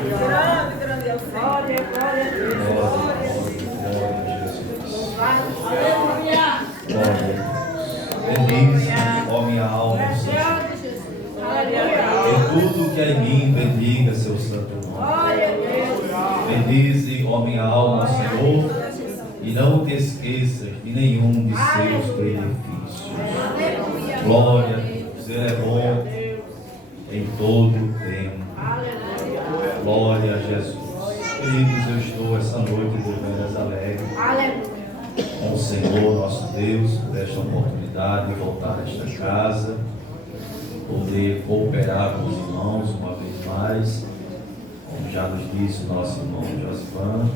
Grande é o Senhor. Glória a Deus. Glória a Jesus. Aleluia. Bendize, ó minha alma, Senhor. E tudo que é em mim, bendiga seu santo nome. Bendize, ó minha alma, Senhor, e não te esqueças de nenhum de seus benefícios. Glória a Deus, Ele é bom em todo o tempo. Glória a Jesus. Queridos, eu estou essa noite de veras alegre com o Senhor, nosso Deus, por esta oportunidade de voltar a esta casa, poder cooperar com os irmãos uma vez mais. Como já nos disse o nosso irmão Josivan,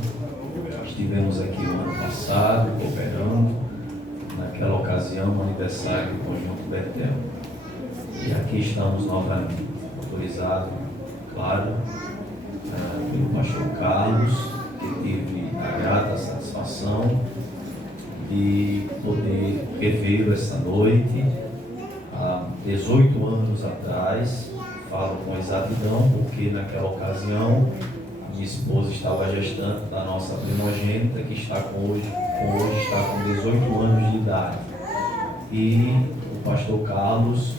estivemos aqui no ano passado cooperando, naquela ocasião, no aniversário do Conjunto Betel. E aqui estamos novamente, autorizados, claro, pelo pastor Carlos, que teve a grata satisfação de poder revê-lo esta noite. Há 18 anos atrás, falo com exatidão, porque naquela ocasião minha esposa estava gestante da nossa primogênita, que está hoje está com 18 anos de idade. E o pastor Carlos,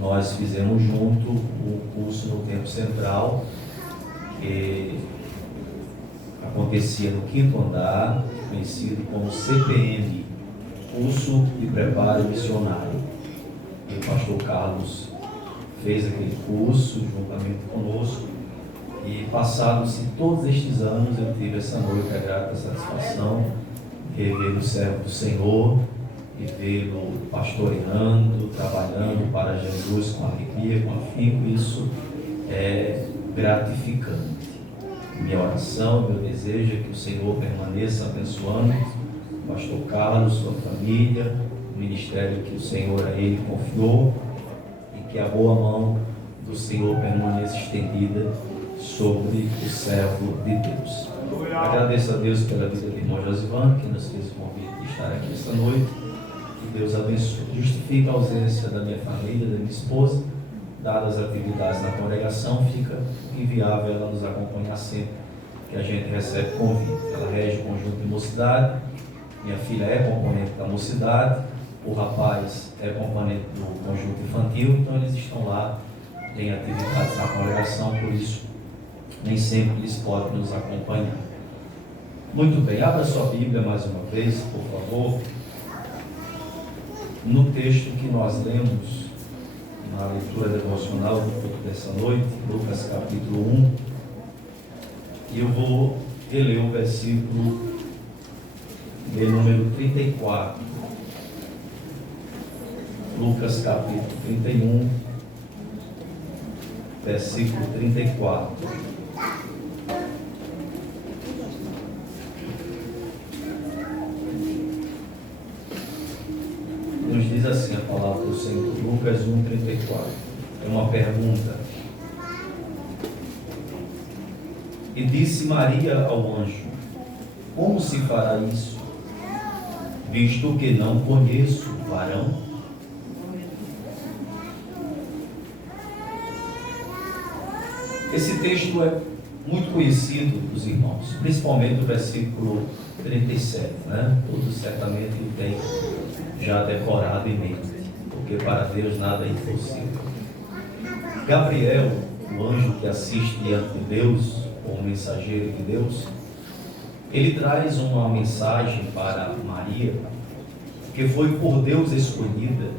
nós fizemos junto o curso no Tempo Central, que acontecia no 5º andar, conhecido como CPM, Curso de Preparo Missionário. E o pastor Carlos fez aquele curso juntamente conosco, e passados-se todos estes anos, eu tive essa noite a grata satisfação de rever o servo do Senhor e vê-lo pastoreando, trabalhando para Jesus com alegria, com afinco. Isso é gratificante. Minha oração, meu desejo é que o Senhor permaneça abençoando o pastor Carlos, sua família, o ministério que o Senhor a ele confiou, e que a boa mão do Senhor permaneça estendida sobre o servo de Deus. Agradeço a Deus pela vida do irmão Josivan, que nos fez o convite de estar aqui esta noite. Que Deus abençoe. Justifica a ausência da minha família, da minha esposa. Dadas as atividades na congregação, fica inviável ela nos acompanhar sempre que a gente recebe convite. Ela rege o conjunto de mocidade, minha filha é componente da mocidade, o rapaz é componente do conjunto infantil, então eles estão lá em atividades na congregação, por isso nem sempre eles podem nos acompanhar. Muito bem, abra sua Bíblia mais uma vez, por favor, no texto que nós lemos na leitura devocional do culto dessa noite, Lucas capítulo 1, e eu vou reler o versículo de número 34. Lucas capítulo 31, versículo 34. Nos diz assim a palavra do Senhor, Lucas 1,34. É uma pergunta. E disse Maria ao anjo: como se fará isso, visto que não conheço varão? Esse texto é muito conhecido dos irmãos, principalmente o versículo 37, né? Todos certamente o têm já decorado em mente, porque para Deus nada é impossível. Gabriel, o anjo que assiste diante de Deus, ou mensageiro de Deus, ele traz uma mensagem para Maria, que foi por Deus escolhida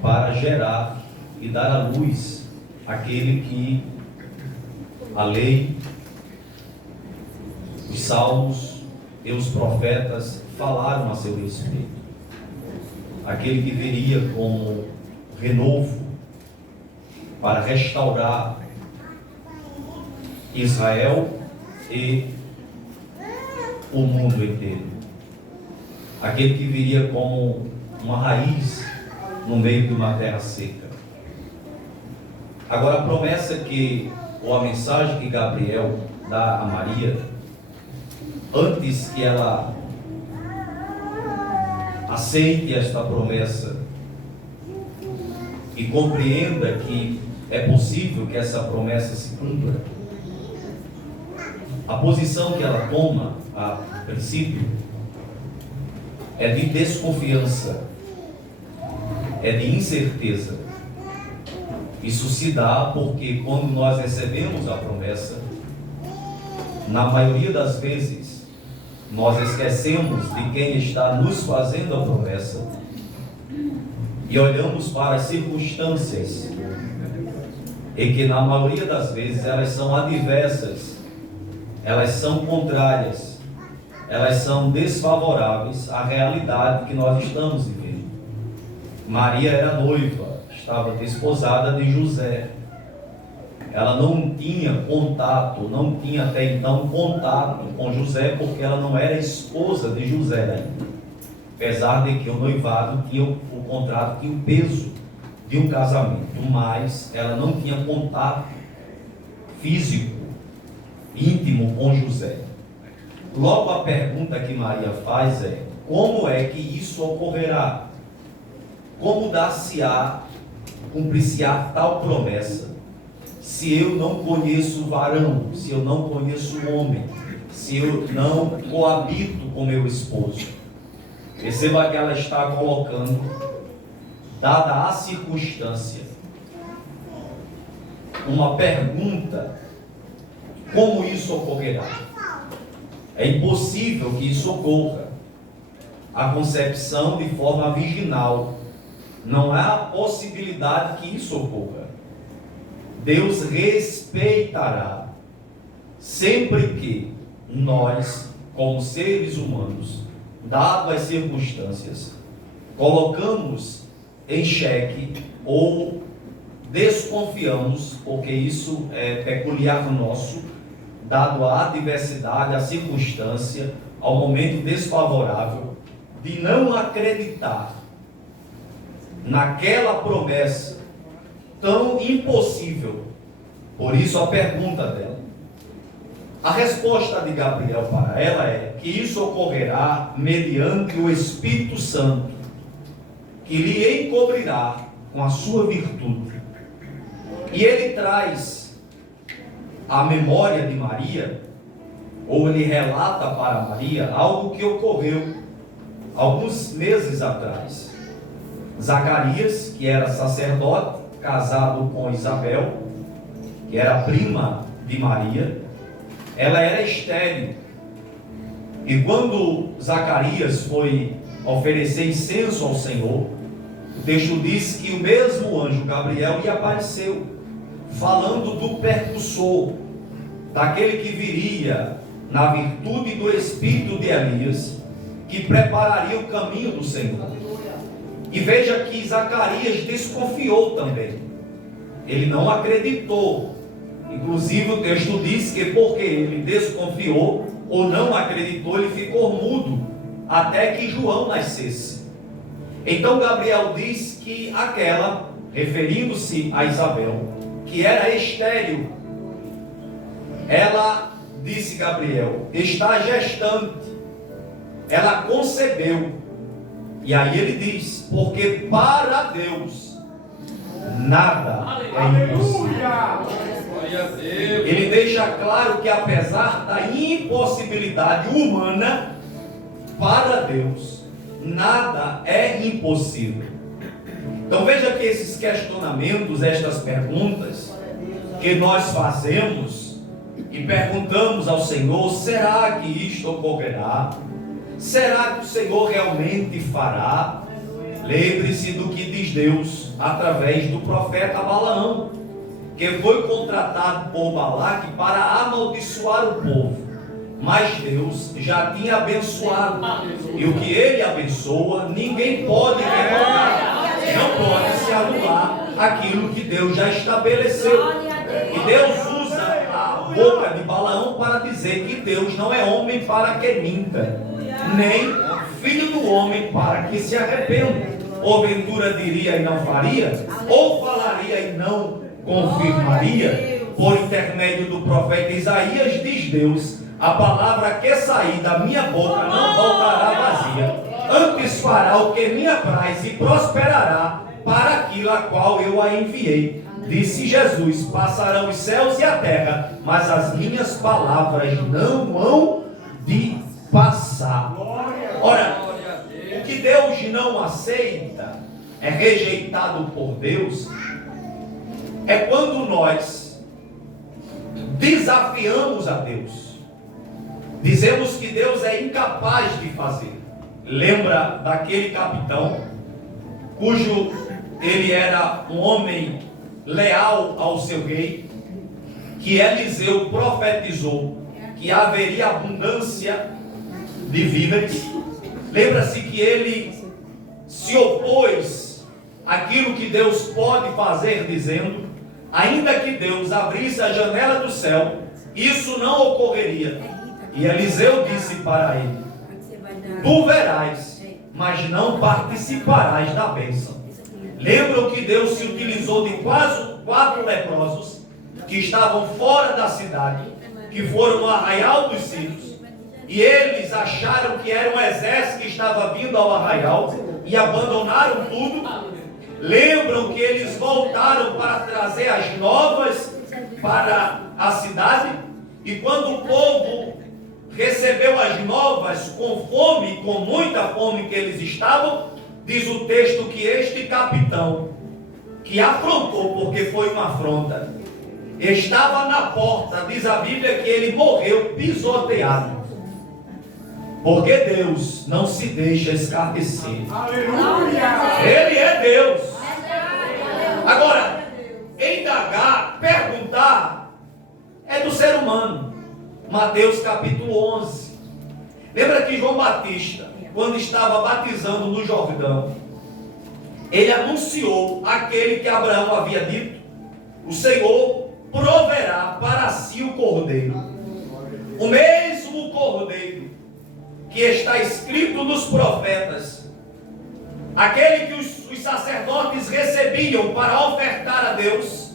para gerar e dar à luz aquele que a lei, os salmos e os profetas falaram a seu respeito. Aquele que viria como renovo para restaurar Israel e o mundo inteiro. Aquele que viria como uma raiz no meio de uma terra seca. Agora, a promessa ou a mensagem que Gabriel dá a Maria, antes que ela aceite esta promessa e compreenda que é possível que essa promessa se cumpra, A posição que ela toma, a princípio, é de desconfiança, é de incerteza. Isso se dá porque quando nós recebemos a promessa, na maioria das vezes, nós esquecemos de quem está nos fazendo a promessa e olhamos para as circunstâncias, e que na maioria das vezes elas são adversas, elas são contrárias, elas são desfavoráveis à realidade que nós estamos vivendo. Maria era noiva, estava desposada de José. Ela não tinha contato, não tinha até então contato com José, porque ela não era esposa de José ainda. Apesar de que o noivado tinha o contrato, tinha o peso de um casamento, mas ela não tinha contato físico, íntimo com José. Logo a pergunta que Maria faz é: como é que isso ocorrerá? Como dar-se-á, cumprir-se-á tal promessa, se eu não conheço o varão, se eu não conheço o homem, se eu não coabito com meu esposo? Perceba que ela está colocando, dada a circunstância, uma pergunta: como isso ocorrerá? É impossível que isso ocorra. A concepção de forma virginal, não há possibilidade que isso ocorra. Deus respeitará, sempre que nós, como seres humanos, dado as circunstâncias, colocamos em xeque ou desconfiamos, porque isso é peculiar nosso, dado a adversidade, a circunstância, ao momento desfavorável, de não acreditar naquela promessa tão impossível. Por isso a pergunta dela. A resposta de Gabriel para ela é que isso ocorrerá mediante o Espírito Santo, que lhe encobrirá com a sua virtude. E ele traz a memória de Maria, ou ele relata para Maria algo que ocorreu alguns meses atrás. Zacarias, que era sacerdote, casado com Isabel, que era prima de Maria, ela era estéril. E quando Zacarias foi oferecer incenso ao Senhor, o texto diz que o mesmo anjo Gabriel lhe apareceu, falando do percussor, daquele que viria na virtude do espírito de Elias, que prepararia o caminho do Senhor. E veja que Zacarias desconfiou também. Ele não acreditou. Inclusive o texto diz que porque ele desconfiou ou não acreditou, ele ficou mudo até que João nascesse. Então Gabriel diz que aquela, referindo-se a Isabel, que era estéril, ela, disse Gabriel, está gestante, ela concebeu. E aí ele diz: porque para Deus nada é impossível. Ele deixa claro que apesar da impossibilidade humana, para Deus nada é impossível. Então veja que esses questionamentos, estas perguntas que nós fazemos e perguntamos ao Senhor: será que isto ocorrerá? Será que o Senhor realmente fará? Lembre-se do que diz Deus através do profeta Balaão, que foi contratado por Balaque para amaldiçoar o povo, mas Deus já tinha abençoado, e o que ele abençoa, ninguém pode revogar, não pode se anular aquilo que Deus já estabeleceu. E Deus usa a boca de Balaão para dizer que Deus não é homem para que minta, nem filho do homem para que se arrependa. Porventura diria e não faria, ou falaria e não confirmaria? Por intermédio do profeta Isaías, diz Deus: a palavra que sair da minha boca não voltará vazia, antes fará o que me apraz e prosperará para aquilo a qual eu a enviei. Disse Jesus: passarão os céus e a terra, mas as minhas palavras não hão de passar. Ora, o que Deus não aceita, é rejeitado por Deus, é quando nós desafiamos a Deus. Dizemos que Deus é incapaz de fazer. Lembra daquele capitão, cujo ele era um homem leal ao seu rei, que Eliseu profetizou que haveria abundância de víveres. Lembra-se que ele se opôs àquilo que Deus pode fazer, dizendo: ainda que Deus abrisse a janela do céu, isso não ocorreria. E Eliseu disse para ele: tu verás, mas não participarás da bênção. Lembram que Deus se utilizou de quase 4 leprosos que estavam fora da cidade, que foram no arraial dos sírios, e eles acharam que era um exército que estava vindo ao arraial e abandonaram tudo. Lembram que eles voltaram para trazer as novas para a cidade, e quando o povo recebeu as novas com fome, com muita fome que eles estavam, diz o texto que este capitão, que afrontou, porque foi uma afronta, estava na porta. Diz a Bíblia que ele morreu pisoteado, porque Deus não se deixa escarnecer. Ele é Deus. Agora, indagar, perguntar, é do ser humano. Mateus capítulo 11. Lembra que João Batista, quando estava batizando no Jordão, ele anunciou aquele que Abraão havia dito: o Senhor proverá para si o cordeiro, o mesmo cordeiro que está escrito nos profetas, aquele que os sacerdotes recebiam para ofertar a Deus,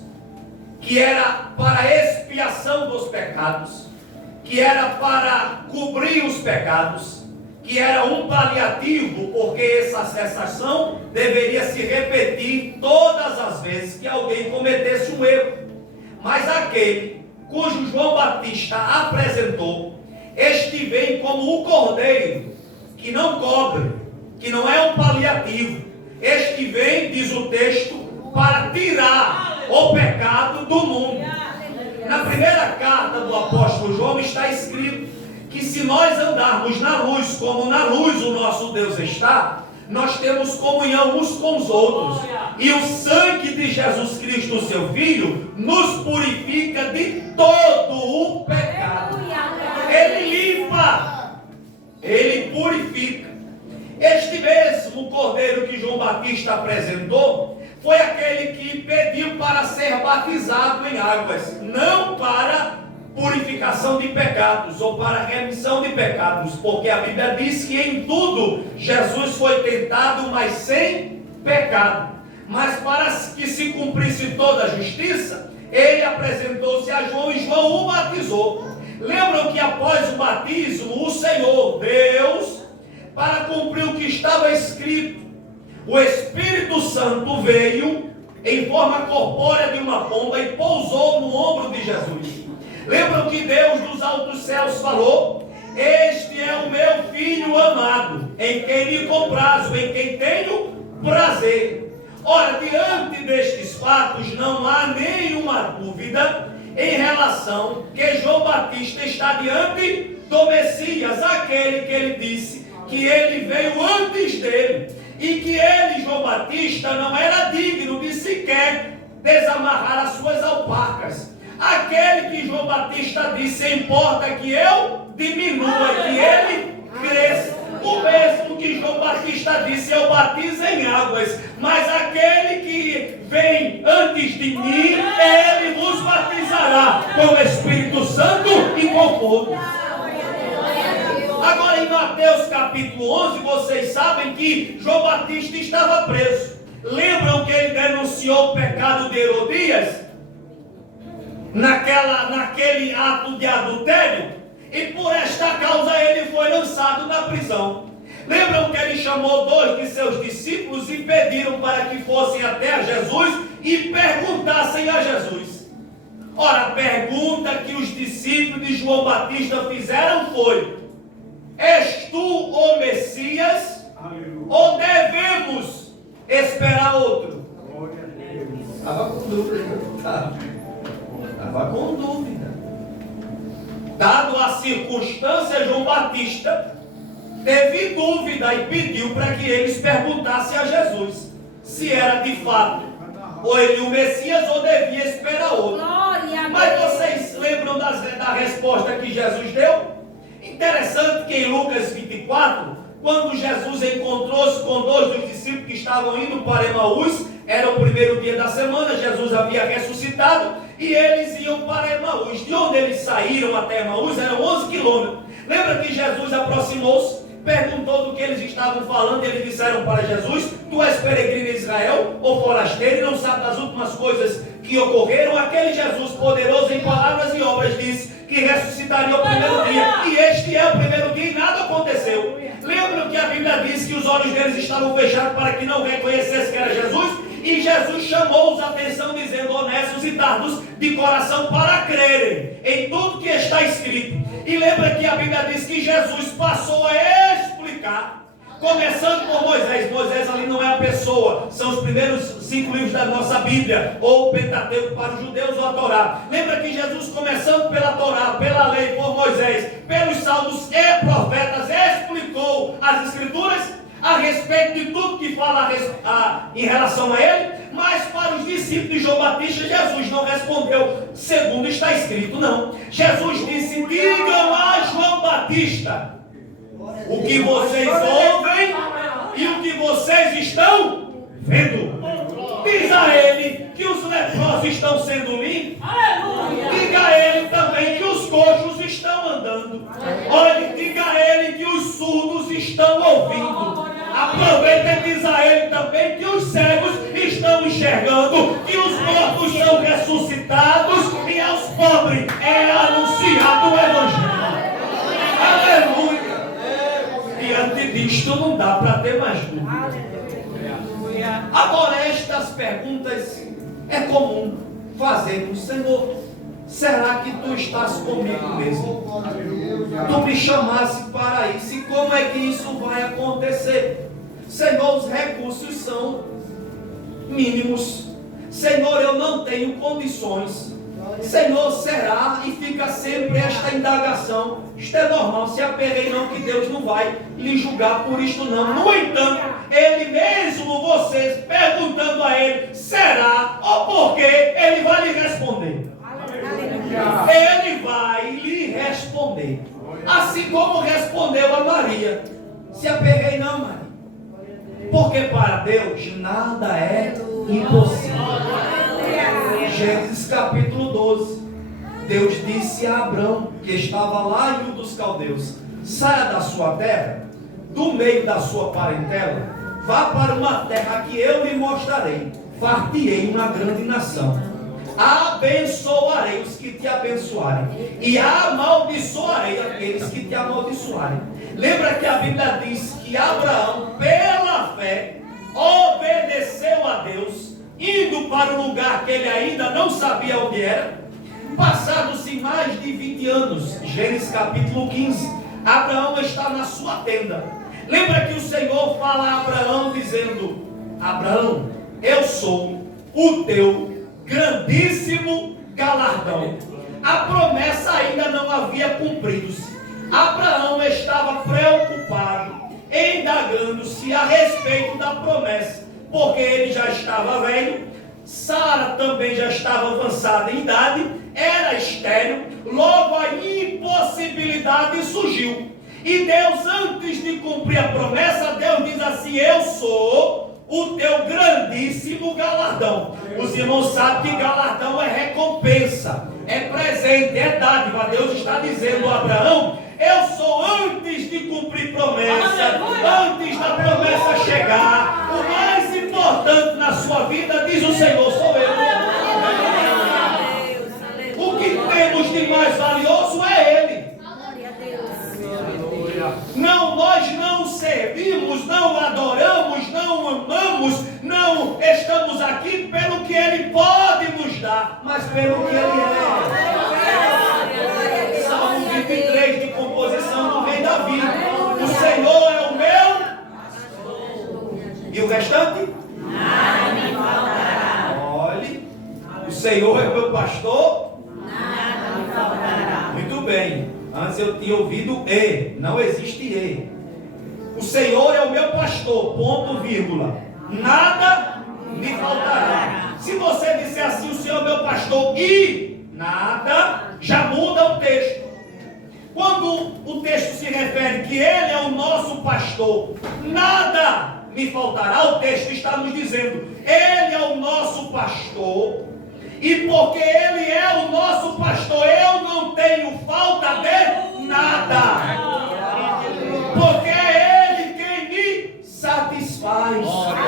que era para a expiação dos pecados, que era para cobrir os pecados, que era um paliativo, porque essa ação deveria se repetir todas as vezes que alguém cometesse um erro. Mas aquele cujo João Batista apresentou, este vem como o cordeiro, que não cobre, que não é um paliativo. Este vem, diz o texto, para tirar o pecado do mundo. Na primeira carta do apóstolo João está escrito que se nós andarmos na luz, como na luz o nosso Deus está, nós temos comunhão uns com os outros. E o sangue de Jesus Cristo, seu Filho, nos purifica de todo o pecado. Ele limpa, ele purifica. Este mesmo cordeiro que João Batista apresentou foi aquele que pediu para ser batizado em águas, não para purificação de pecados ou para remissão de pecados, porque a Bíblia diz que em tudo Jesus foi tentado, mas sem pecado. Mas para que se cumprisse toda a justiça, ele apresentou-se a João e João o batizou. Lembram que após o batismo, o Senhor Deus, para cumprir o que estava escrito, o Espírito Santo veio em forma corpórea de uma pomba e pousou no ombro de Jesus. Lembram que Deus dos altos céus falou: este é o meu filho amado, em quem me comprazo, em quem tenho prazer. Ora, diante destes fatos, não há nenhuma dúvida em relação que João Batista está diante do Messias, aquele que ele disse que ele veio antes dele, e que ele, João Batista, não era digno de sequer desamarrar as suas alpacas. Aquele que João Batista disse: importa que eu diminua, que ele cresça. O mesmo que João Batista disse: eu batizo em águas, mas aquele que vem antes de mim, ele vos batizará com o Espírito Santo e com fogo. Agora, em Mateus capítulo 11, vocês sabem que João Batista estava preso. Lembram que ele denunciou o pecado de Herodias? Naquele ato de adultério? E por esta causa ele foi lançado na prisão. Lembram que ele chamou 2 de seus discípulos e pediram para que fossem até Jesus e perguntassem a Jesus. Ora, a pergunta que os discípulos de João Batista fizeram foi: és tu o Messias? Ou devemos esperar outro? Estava com dúvida. Estava com dúvida. Dado a circunstância, João Batista teve dúvida e pediu para que eles perguntassem a Jesus se era de fato ou ele o Messias ou devia esperar outro. Mas vocês lembram da resposta que Jesus deu? Interessante que em Lucas 24, quando Jesus encontrou-se com 2 dos discípulos que estavam indo para Emaús, era o primeiro dia da semana, Jesus havia ressuscitado e eles iam para Emaús. De onde eles saíram até Emaús eram 11 quilômetros. Lembra que Jesus aproximou-se, perguntou do que eles estavam falando e eles disseram para Jesus: tu és peregrino em Israel ou forasteiro e não sabe das últimas coisas que ocorreram? Aquele Jesus poderoso em palavras e obras disse que ressuscitaria o primeiro dia, e este é o primeiro dia e nada aconteceu. Lembram que a Bíblia diz que os olhos deles estavam fechados para que não reconhecessem que era Jesus? E Jesus chamou-os a atenção dizendo: honestos e tardos de coração, para crerem em tudo que está escrito. E lembra que a Bíblia diz que Jesus passou a explicar, começando por Moisés. Moisés ali não é a pessoa, são os primeiros 5 livros da nossa Bíblia, ou o Pentateuco para os judeus, ou a Torá. Lembra que Jesus, começando pela Torá, pela lei, por Moisés, pelos salmos e profetas, explicou as Escrituras a respeito de tudo que fala em relação a ele. Mas para os discípulos de João Batista, Jesus não respondeu segundo está escrito, não. Jesus disse: digam a João Batista o que vocês ouvem e o que vocês estão vendo. Diz a ele que os leprosos estão sendo limpos. Diga a ele também que os coxos estão andando. Olhe, diga a ele que os surdos estão ouvindo. Aproveita e diz a ele também que os cegos estão enxergando, que os mortos são ressuscitados e aos pobres é anunciado o Evangelho. Aleluia! Diante disto não dá para ter mais dúvida. Agora, estas perguntas é comum fazermos: Senhor, será que tu estás comigo mesmo? Tu me chamaste para isso, e como é que isso vai acontecer? Senhor, os recursos são mínimos. Senhor, eu não tenho condições. Senhor, será? E fica sempre esta indagação. Isto é normal, se aperrei não, que Deus não vai lhe julgar por isto não. No entanto, ele mesmo, vocês perguntando a ele, será ou por quê, ele vai lhe responder. Ele vai lhe responder, assim como respondeu a Maria: se apeguei não, Maria, porque para Deus nada é impossível. Gênesis capítulo 12, Deus disse a Abrão, que estava lá em Ur dos Caldeus: saia da sua terra, do meio da sua parentela, vá para uma terra que eu lhe mostrarei, far-te-ei uma grande nação. Abençoarei os que te abençoarem, e amaldiçoarei aqueles que te amaldiçoarem. Lembra que a Bíblia diz que Abraão, pela fé, obedeceu a Deus, indo para um lugar que ele ainda não sabia onde era. Passados-se mais de 20 anos, Gênesis capítulo 15, Abraão está na sua tenda. Lembra que o Senhor fala a Abraão dizendo: Abraão, eu sou o teu grandíssimo galardão. A promessa ainda não havia cumprido-se. Abraão estava preocupado, indagando-se a respeito da promessa, porque ele já estava velho, Sara também já estava avançada em idade, era estéril, logo a impossibilidade surgiu. E Deus, antes de cumprir a promessa, Deus diz assim: eu sou o teu grandíssimo galardão. Os irmãos sabem que galardão é recompensa, é presente, é dádiva. Deus está dizendo a Abraão: eu sou, antes de cumprir promessa, antes da promessa chegar, o mais importante na sua vida, diz o Senhor, sou eu. O que temos de mais valioso é Ele. Não, nós não servimos faltará, mas pelo que ele é. Salmo 23 de composição do rei Davi. O Senhor é o meu. E o restante? Nada me faltará. Olhe, o Senhor é o meu pastor. Nada me faltará. Muito bem. Antes eu tinha ouvido e. Não existe e. O Senhor é o meu pastor. Ponto, vírgula. Nada me faltará. Se você disser assim, o Senhor é meu pastor e nada, já muda o texto. Quando o texto se refere que Ele é o nosso pastor, nada me faltará, o texto está nos dizendo, Ele é o nosso pastor, e porque Ele é o nosso pastor, eu não tenho falta de nada, porque é Ele quem me satisfaz,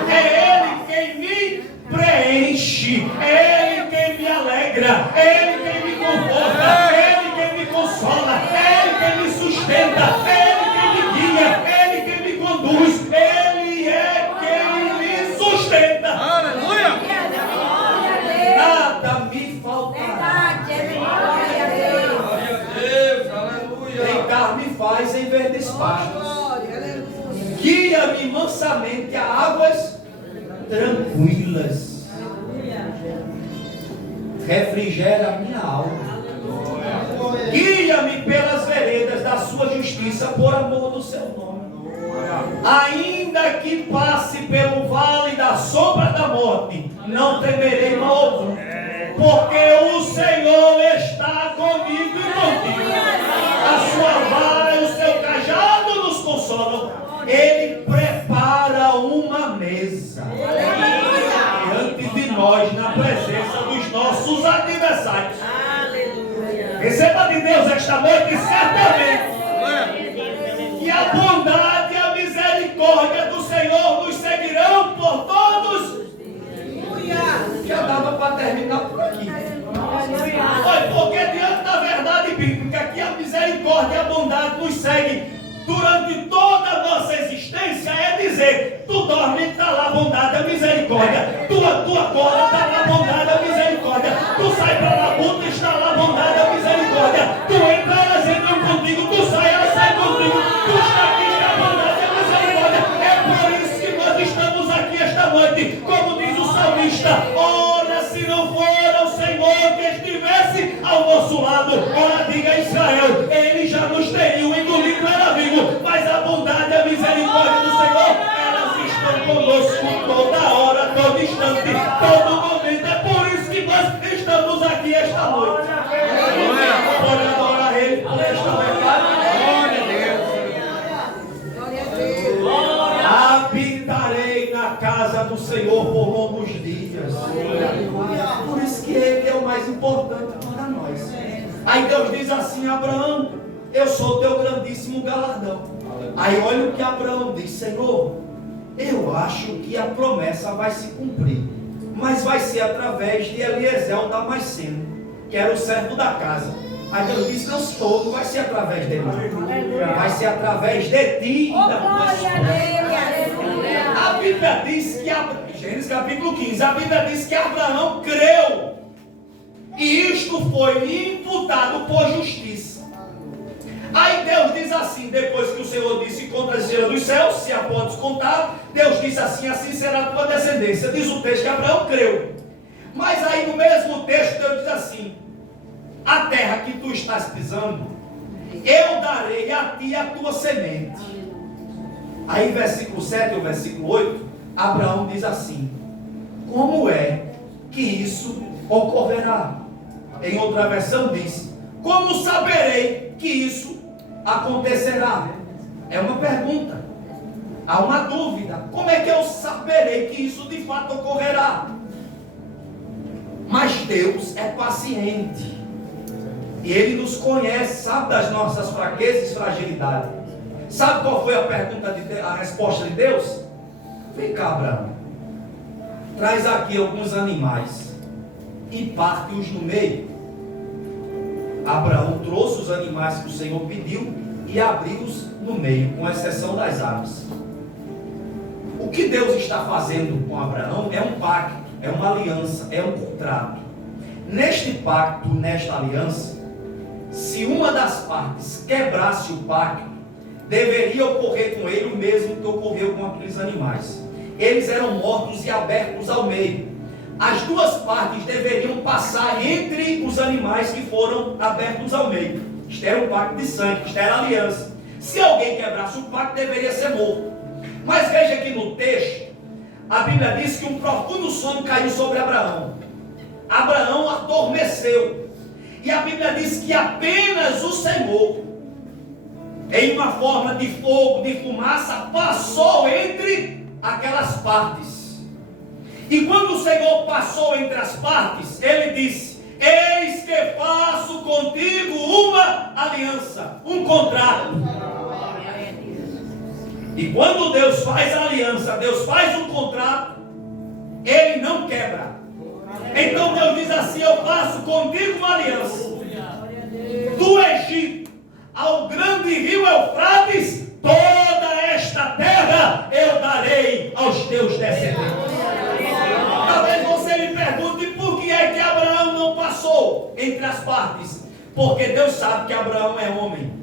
é Ele quem me preenche, é Ele quem me alegra, é Ele quem me conforta, é Ele quem me consola, é Ele quem me sustenta, é Ele quem me guia, é Ele quem me conduz, Ele é quem me sustenta. Aleluia! Nada me faltará. Glória a Deus, aleluia! Deitar-me faz em verdes pastos, guia-me mansamente a águas tranquilas, refrigera a minha alma, guia-me pelas veredas da sua justiça, por amor do seu nome. Ainda que passe pelo vale da sombra da morte, não temerei mal algum, porque o Senhor está comigo e contigo. A sua vara e o seu cajado nos consolam. Ele prepara uma mesa diante de nós, na presença dos nossos adversários. Receba de Deus esta noite, certamente, que a bondade e a misericórdia do Senhor nos seguirão por todos. Já dava para terminar por aqui. Olha, porque diante da verdade bíblica, que a misericórdia e a bondade nos seguem durante toda a nossa existência, é dizer, tu dorme, está lá a bondade, a misericórdia, tu acorda, está lá a bondade, a misericórdia, tu sai para a labuta, está lá a bondade, a misericórdia, tu entra, elas entram contigo, tu sai, elas saem contigo, tu está aqui, está a bondade, a misericórdia. É por isso que nós estamos aqui esta noite, como diz o salmista, ora se não for o Senhor que estivesse ao nosso lado, ora diga Israel, ele já nos teria engolido, era vivo, mas a bondade e a misericórdia do Senhor, elas estão conosco toda hora, todo instante, todo momento. É por isso que nós estamos aqui esta noite. Pode adorar Ele por esta verdade. Habitarei na casa do Senhor por longos dias. Por isso que Ele é o mais importante para nós. Aí Deus diz assim a Abraão, eu sou teu grandíssimo galardão. Aí olha o que Abraão diz, Senhor, eu acho que a promessa vai se cumprir, mas vai ser através de Eliezer o Damasceno, que era o servo da casa. Aí Deus diz, não estou, não vai ser através dele, vai ser através de ti e da tua esposa. A Bíblia diz que, Gênesis capítulo 15, a Bíblia diz que Abraão creu, e isto foi lhe imputado por justiça. Aí Deus diz assim, depois que o Senhor disse, contra as estrelas dos céus, se a podes contar, Deus disse assim, assim será a tua descendência. Diz o texto que Abraão creu. Mas aí no mesmo texto Deus diz assim, a terra que tu estás pisando, eu darei a ti a tua semente. Aí versículo 7 ou versículo 8, Abraão diz assim, como é que isso ocorrerá? Em outra versão diz, como saberei que isso acontecerá? É uma pergunta, há uma dúvida, como é que eu saberei que isso de fato ocorrerá? Mas Deus é paciente, e Ele nos conhece, sabe das nossas fraquezas e fragilidades. Sabe qual foi a resposta de Deus? Vem cá, Abraão, traz aqui alguns animais e parte-os no meio. Abraão trouxe os animais que o Senhor pediu e abriu-os no meio, com exceção das aves. O que Deus está fazendo com Abraão é um pacto, é uma aliança, é um contrato. neste pacto, nesta aliança, se uma das partes quebrasse o pacto, deveria ocorrer com ele o mesmo que ocorreu com aqueles animais. Eles eram mortos e abertos ao meio. As duas partes deveriam passar entre os animais que foram abertos ao meio. Isto era um pacto de sangue, isto era aliança. Se alguém quebrasse o pacto, deveria ser morto. Mas veja que no texto, a Bíblia diz que um profundo sono caiu sobre Abraão. Abraão adormeceu. E a Bíblia diz que apenas o Senhor, em uma forma de fogo, de fumaça, passou entre aquelas partes. E quando o Senhor passou entre as partes, ele disse: eis que faço contigo uma aliança, um contrato. E quando Deus faz a aliança, Deus faz um contrato, ele não quebra. Então Deus diz assim: eu faço contigo uma aliança. Do Egito ao grande rio Eufrates, toda esta terra eu darei aos teus descendentes. Talvez você me pergunte por que é que Abraão não passou entre as partes. Porque Deus sabe que Abraão é homem.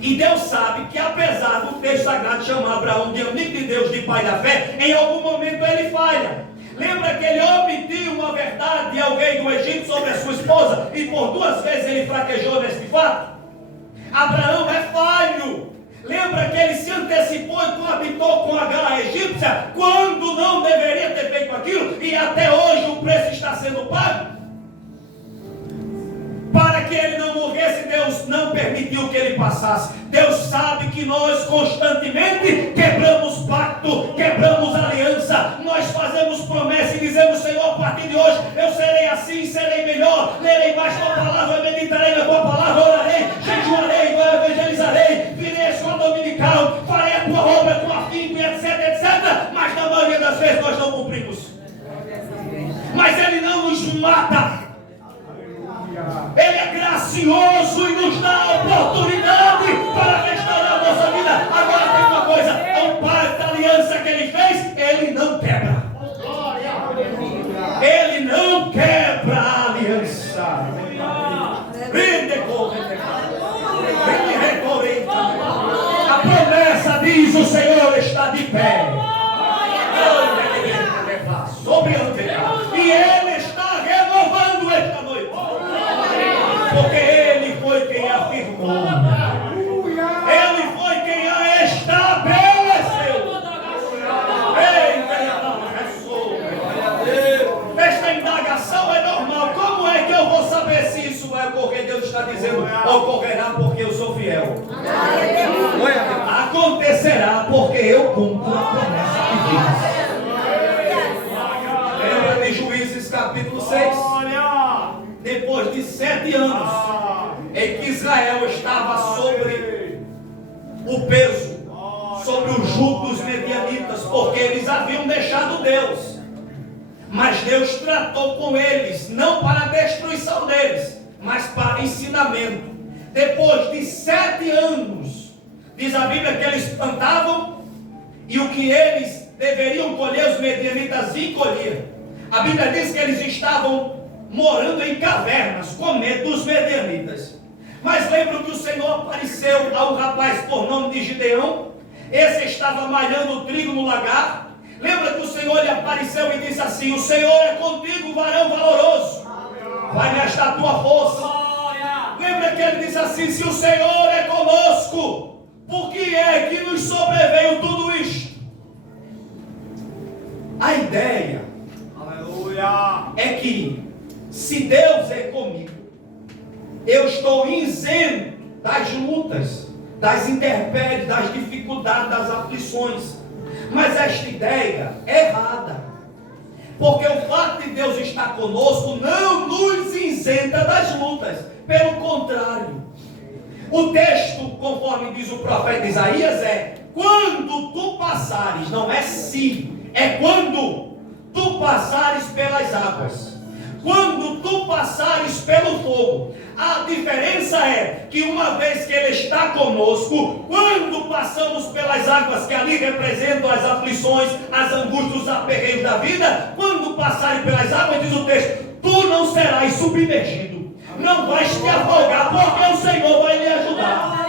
E Deus sabe que, apesar do texto sagrado chamar Abraão de amigo de Deus, de pai da fé, em algum momento ele falha. Lembra que ele omitiu uma verdade ao rei do Egito sobre a sua esposa, e por 2 vezes ele fraquejou neste fato? Abraão é falho. Lembra que ele se antecipou e coabitou com a egípcia, quando não deveria ter feito aquilo, e até hoje o preço está sendo pago? Para que ele não morresse, Deus não permitiu que ele passasse. Deus sabe que nós constantemente quebramos pacto, quebramos aliança. Nós fazemos promessa e dizemos: Senhor, a partir de hoje eu serei assim, serei melhor, lerei mais tua palavra, meditarei na tua palavra, orarei, jejuarei, evangelizarei, virei a escola dominical, farei a tua obra, tua afinco, etc, etc. Mas na maioria das vezes nós não cumprimos. Mas ele não nos mata. Ele é gracioso e nos dá a oportunidade para restaurar a nossa vida. Agora tem uma coisa: o pacto, a aliança que ele fez, ele não quebra. Ele não quebra a aliança. A promessa diz: o Senhor está de pé sobre a antena, e ele está renovando esta noite. Porque ele foi quem afirmou, ele foi quem a estabeleceu. Esta indagação é normal. Como é que eu vou saber se isso vai ocorrer? Deus está dizendo: ocorrerá porque eu sou fiel. Acontecerá porque eu cumpro a promessa que fiz. Lembra de Juízes capítulo 6? Depois de 7 anos em que Israel estava sobre o peso, sobre o jugo dos medianitas, porque eles haviam deixado Deus. Mas Deus tratou com eles, não para a destruição deles, mas para ensinamento. Depois de 7 anos, diz a Bíblia que eles plantavam, e o que eles deveriam colher, os medianitas vinham colher. A Bíblia diz que eles estavam morando em cavernas, com medo dos medianitas. Mas lembram que o Senhor apareceu a um rapaz por nome de Gideão? Esse estava malhando trigo no lagar. Lembra que o Senhor lhe apareceu e disse assim: o Senhor é contigo, varão valoroso, vai-me esta tua força. Lembra que ele disse assim: se o Senhor é conosco, por que é que nos sobreveio tudo isto? A ideia é que, se Deus é comigo, eu estou isento das lutas, das intempéries, das dificuldades, das aflições. Mas esta ideia é errada, porque o fato de Deus estar conosco não nos isenta das lutas. Pelo contrário, o texto, conforme diz o profeta Isaías, é: quando tu passares, não é se, é quando tu passares pelas águas, quando tu passares pelo fogo. A diferença é que, uma vez que Ele está conosco, quando passamos pelas águas, que ali representam as aflições, as angústias, os aperreios da vida, quando passarem pelas águas, diz o texto, tu não serás submergido, não vais te afogar, porque o Senhor vai lhe ajudar.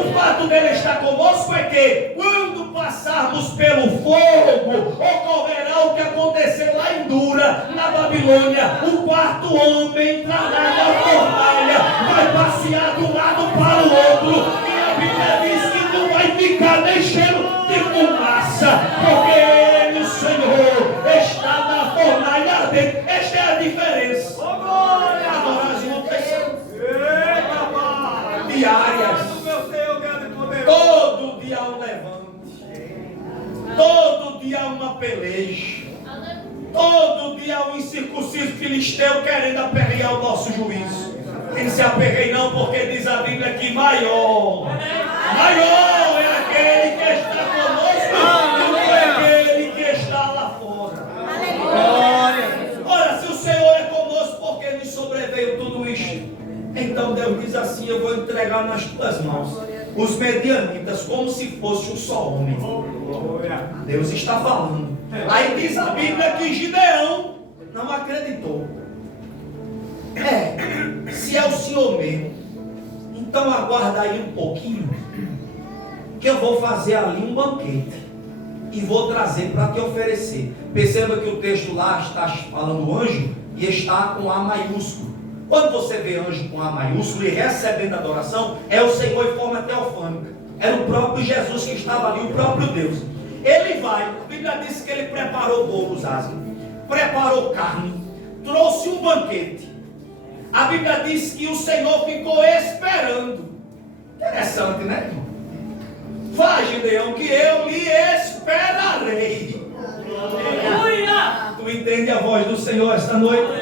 O fato dele estar conosco é que, quando passarmos pelo fogo, ocorrerá o que aconteceu lá em Dura, na Babilônia. O quarto homem entrará na fornalha, vai passear de um lado para o outro, e a Bíblia diz que não vai ficar nem cheiro de fumaça, porque ele, o Senhor, está na fornalha ardente. Esta é a diferença. Agora as lutas são diárias. Todo dia há um levante, todo dia há uma peleja, todo dia há um incircunciso filisteu querendo aperrear o nosso juízo. Ele se aperreia não, porque diz a Bíblia que maior é aquele que está conosco do que aquele que está lá fora. Ora, se o Senhor é conosco, porque nos sobreveio tudo isto? Então Deus diz assim: eu vou entregar nas tuas mãos os medianitas, como se fosse um só homem. Deus está falando. Aí diz a Bíblia que Gideão não acreditou. Se é o Senhor mesmo, então aguarda aí um pouquinho, que eu vou fazer ali um banquete e vou trazer para te oferecer. Perceba que o texto lá está falando anjo e está com A maiúsculo. Quando você vê anjo com A maiúsculo e recebendo adoração, é o Senhor em forma teofânica. Era o próprio Jesus que estava ali, o próprio Deus. Ele vai, a Bíblia diz que ele preparou bolos, preparou carne, trouxe um banquete. A Bíblia diz que o Senhor ficou esperando. Interessante, né, irmão? Vá, Gideão, que eu lhe esperarei. Aleluia! Tu entende a voz do Senhor esta noite?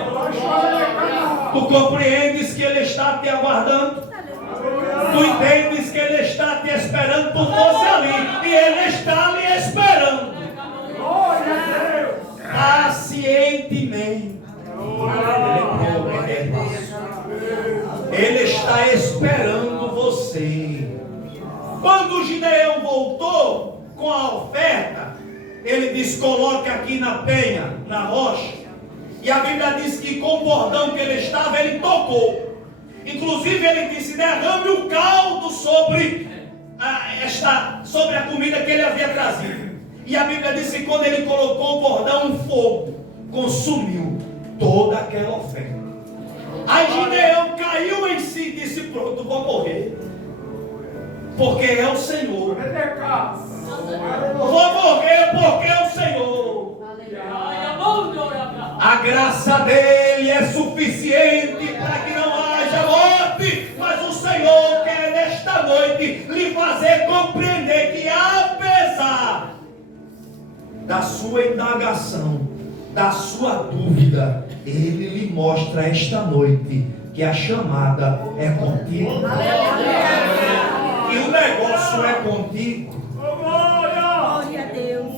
Tu compreendes que Ele está te aguardando? Tu entendes que Ele está te esperando? Tu fosse ali e Ele está lhe esperando pacientemente. Ele está esperando você. Quando Gideão voltou com a oferta, ele disse: coloque aqui na penha, na rocha. E a Bíblia diz que com o bordão que ele estava, ele tocou. Inclusive ele disse: derrame o caldo sobre a comida que ele havia trazido. E a Bíblia diz que quando ele colocou o bordão, um fogo consumiu toda aquela oferta. Aí Gideão caiu em si e disse: pronto, vou morrer, porque é o Senhor. Vou morrer porque é o Senhor. A graça dele é suficiente para que não haja morte. Mas o Senhor quer nesta noite lhe fazer compreender que, apesar da sua indagação, da sua dúvida, Ele lhe mostra esta noite que a chamada é contigo. E o negócio é contigo. Glória a Deus.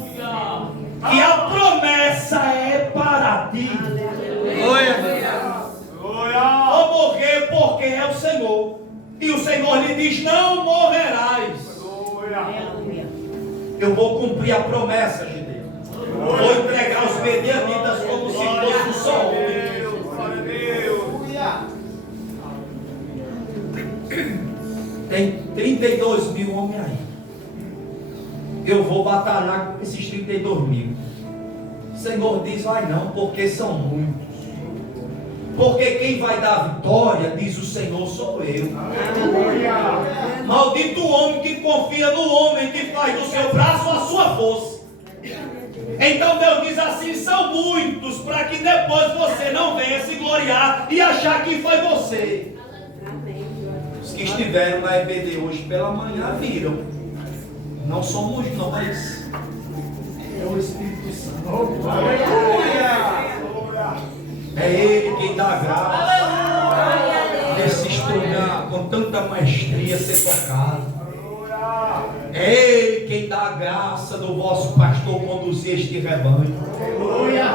E a promessa é para ti. Vou morrer porque é o Senhor. E o Senhor lhe diz: não morrerás. Eu vou cumprir a promessa, Gideão. Vou entregar os medianitas como se fosse um só homem. Tem 32 mil homens aí. Eu vou batalhar com esses 32 mil. O Senhor diz: vai não, porque são muitos. Porque quem vai dar vitória, diz o Senhor, sou eu. Maldito o homem que confia no homem, que faz do seu braço a sua força. Então Deus diz assim: são muitos, para que depois você não venha se gloriar e achar que foi você. Os que estiveram na EBD hoje pela manhã viram. Não somos nós, é o Espírito Santo. É Ele quem dá graça desse instrumento com tanta maestria ser tocado. É Ele quem dá a graça do vosso pastor conduzir este rebanho.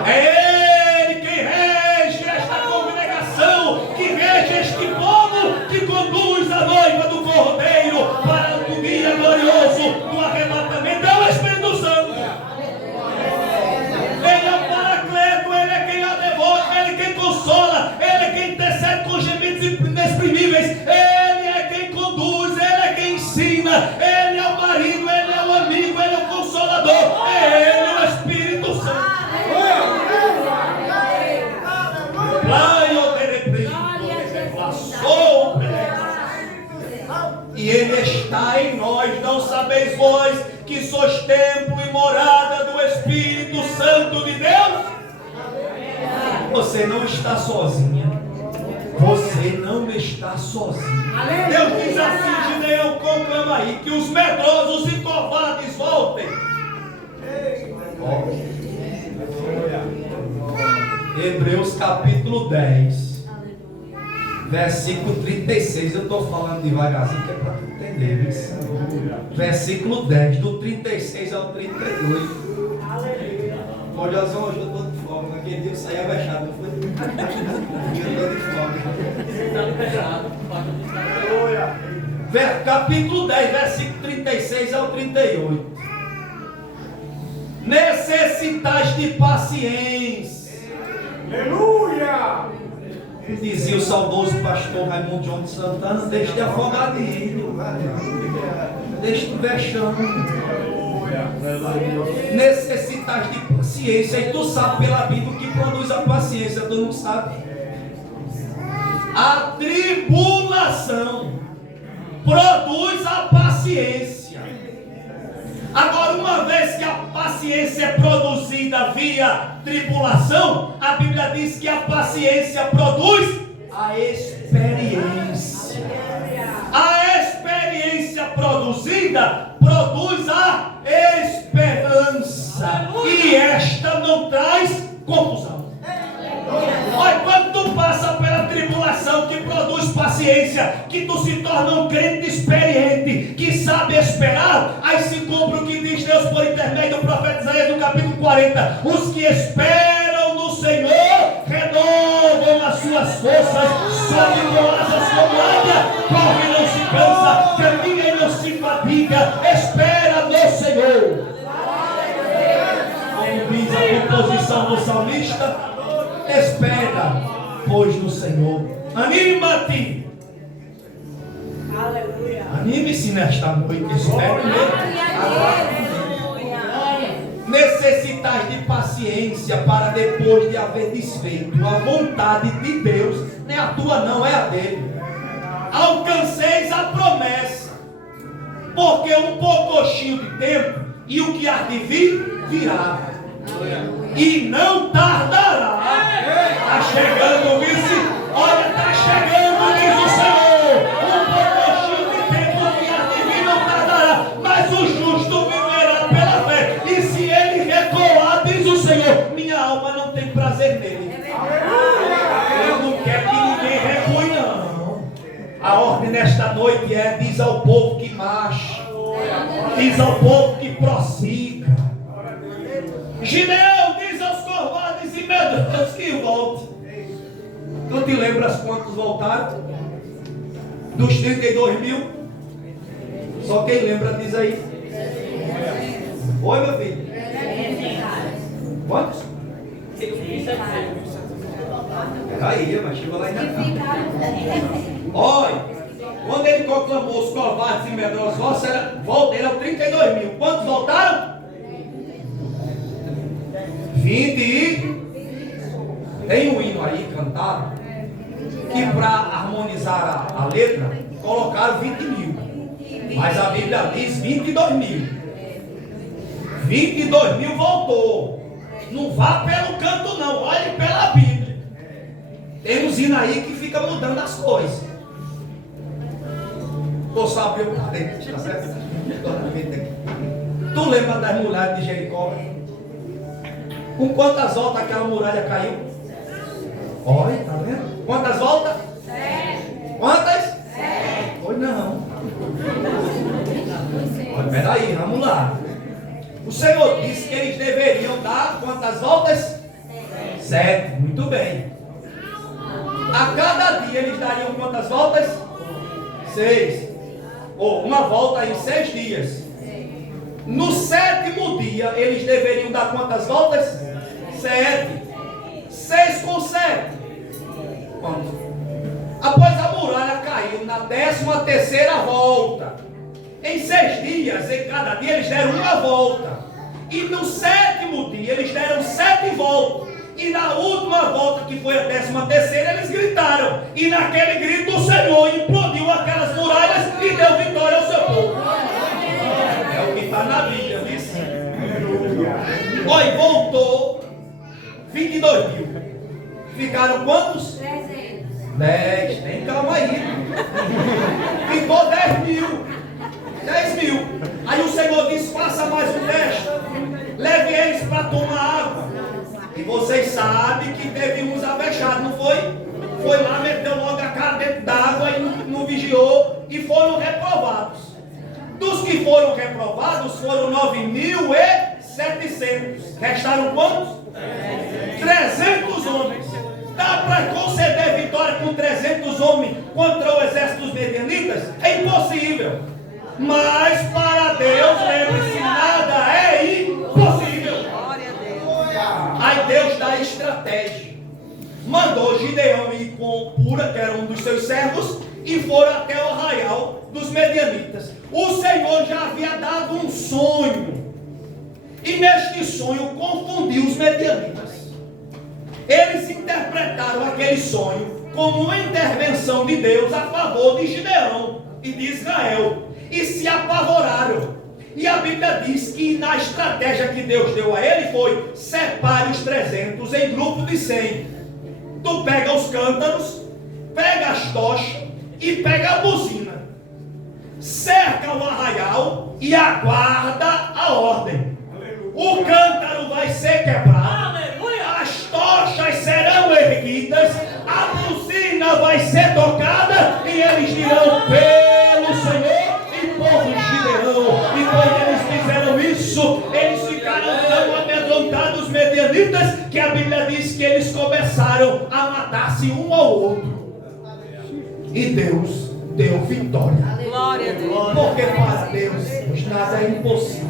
É Ele quem rege esta congregação, que rege este povo, que conduz a noiva do Cordeiro para o dia glorioso do arrebatamento. É o Espírito Santo. Ele é o Paracleto, Ele é quem a devota, Ele é quem Ele é o marido, Ele é o amigo, Ele é o consolador, Ele é o Espírito Santo. E Ele está em nós. Não sabeis vós que sois templo e morada do Espírito Santo de Deus? Você não está sozinha. Você não está sozinho. Deus diz assim: Gideão, conclama aí que os medrosos e covardes voltem. Hebreus capítulo 10, versículo 36. Eu estou falando devagarzinho que é para tu entender isso. Versículo 10, do 36 ao 38. Hoje eu estou de fome. Naquele dia eu saí avexado, não foi? Eu estou de fome. Capítulo 10, versículo 36 ao 38. Necessitais de paciência. Aleluia! Dizia o saudoso pastor Raimundo João de Santana: deixe de afogadinho, deixe de vexame. Necessitais de paciência. E tu sabe pela Bíblia o que produz a paciência, tu não sabe? A tribulação produz a paciência. Agora, uma vez que a paciência é produzida via tribulação, a Bíblia diz que a paciência produz a experiência. A experiência produzida produz a esperança. E esta não traz confusão. Olha, quando tu passa pela tribulação que produz paciência, que tu se torna um crente experiente, que sabe esperar, aí se cumpre o que diz Deus por intermédio do profeta Isaías no capítulo 40: os que esperam no Senhor renovam as suas forças, sobem com asas como águia, corre e não se cansa, caminha e não se fadiga, espera no Senhor. Como diz a composição do salmista: espera, pois, no Senhor. Anima-te. Aleluia. Anime-se nesta noite. Espere nele. Necessitais de paciência para, depois de haver desfeito a vontade de Deus, não é a tua não, é a dele, alcanceis a promessa. Porque um poucochinho de tempo e o que há de vir, virá. E não tardará. Está chegando, vice. Olha, está chegando, diz o Senhor. Um pouquinho de tempo que há de vir, não tardará. Mas o justo viverá pela fé. E se ele recuar, diz o Senhor, minha alma não tem prazer nele. Eu não quero que ninguém recue, não. A ordem nesta noite é: diz ao povo que marche, diz ao povo que prossiga. Gideão diz aos covardes e medrosos que volte. Tu te lembras quantos voltaram? Dos 32 mil? Só quem lembra diz aí. Oi, meu filho. Quantos? Peraí, mas chegou lá ainda não. Olha, quando ele conclamou os covardes e medrosos, voltaram 32 mil. Quantos voltaram? 20 e... Tem um hino aí cantado que, para harmonizar a letra, colocaram 20 mil. Mas a Bíblia diz 22 mil. 22 mil voltou. Não vá pelo canto não, olhe pela Bíblia. Tem uns hinos aí que fica mudando as coisas. Tu sabe eu tá dentro, tá certo? Tu lembra das muralhas de Jericó? Com quantas voltas aquela muralha caiu? Olha, tá vendo? Quantas voltas? 7. Quantas? 7. Pois não. Olha, peraí, vamos lá. O Senhor disse que eles deveriam dar quantas voltas? 7. Muito bem. A cada dia eles dariam quantas voltas? 6. Ou uma volta em 6 dias. No 7º dia eles deveriam dar quantas voltas? 7. 6 com 7. Quanto? Após a muralha caiu na 13ª volta, Em 6 dias, em cada dia, eles deram uma volta. E no 7º dia, eles deram 7 voltas. E na última volta, que foi a 13ª, eles gritaram. E naquele grito, o Senhor implodiu aquelas muralhas e deu vitória ao seu povo. É o que está na Bíblia, disse. Olha, voltou 22 mil. Ficaram quantos? 10. Tem calma aí. Ficou 10 mil. 10 mil. Aí o Senhor disse: faça mais um teste. Leve eles para tomar água. E vocês sabem que teve uns avechados, não foi? Foi lá, meteu logo a cara dentro d'água e não vigiou. E foram reprovados. Dos que foram reprovados, foram 9.700. Restaram quantos? 300 homens. Dá para conceder vitória com 300 homens contra o exército dos medianitas? É impossível. Mas para Deus, lembre-se, nada é impossível. Aí Deus dá estratégia. Mandou Gideão ir com Pura, que era um dos seus servos, e foram até o arraial dos medianitas. O Senhor já havia dado um sonho. E neste sonho confundiu os medianitas. Eles interpretaram aquele sonho como uma intervenção de Deus a favor de Gideão e de Israel. E se apavoraram. E a Bíblia diz que na estratégia que Deus deu a ele foi: separe os 300 em grupo de 100. Tu pega os cântaros, pega as tochas e pega a buzina. Cerca o arraial e aguarda a ordem. O cântaro vai ser quebrado. As tochas serão erguidas. A buzina vai ser tocada. E eles dirão: pelo Senhor e povo de Gideão. E quando eles fizeram isso, eles ficaram tão amedrontados, os medianitas, que a Bíblia diz que eles começaram a matar-se um ao outro. E Deus deu vitória. Glória a Deus. Porque para Deus nada é impossível.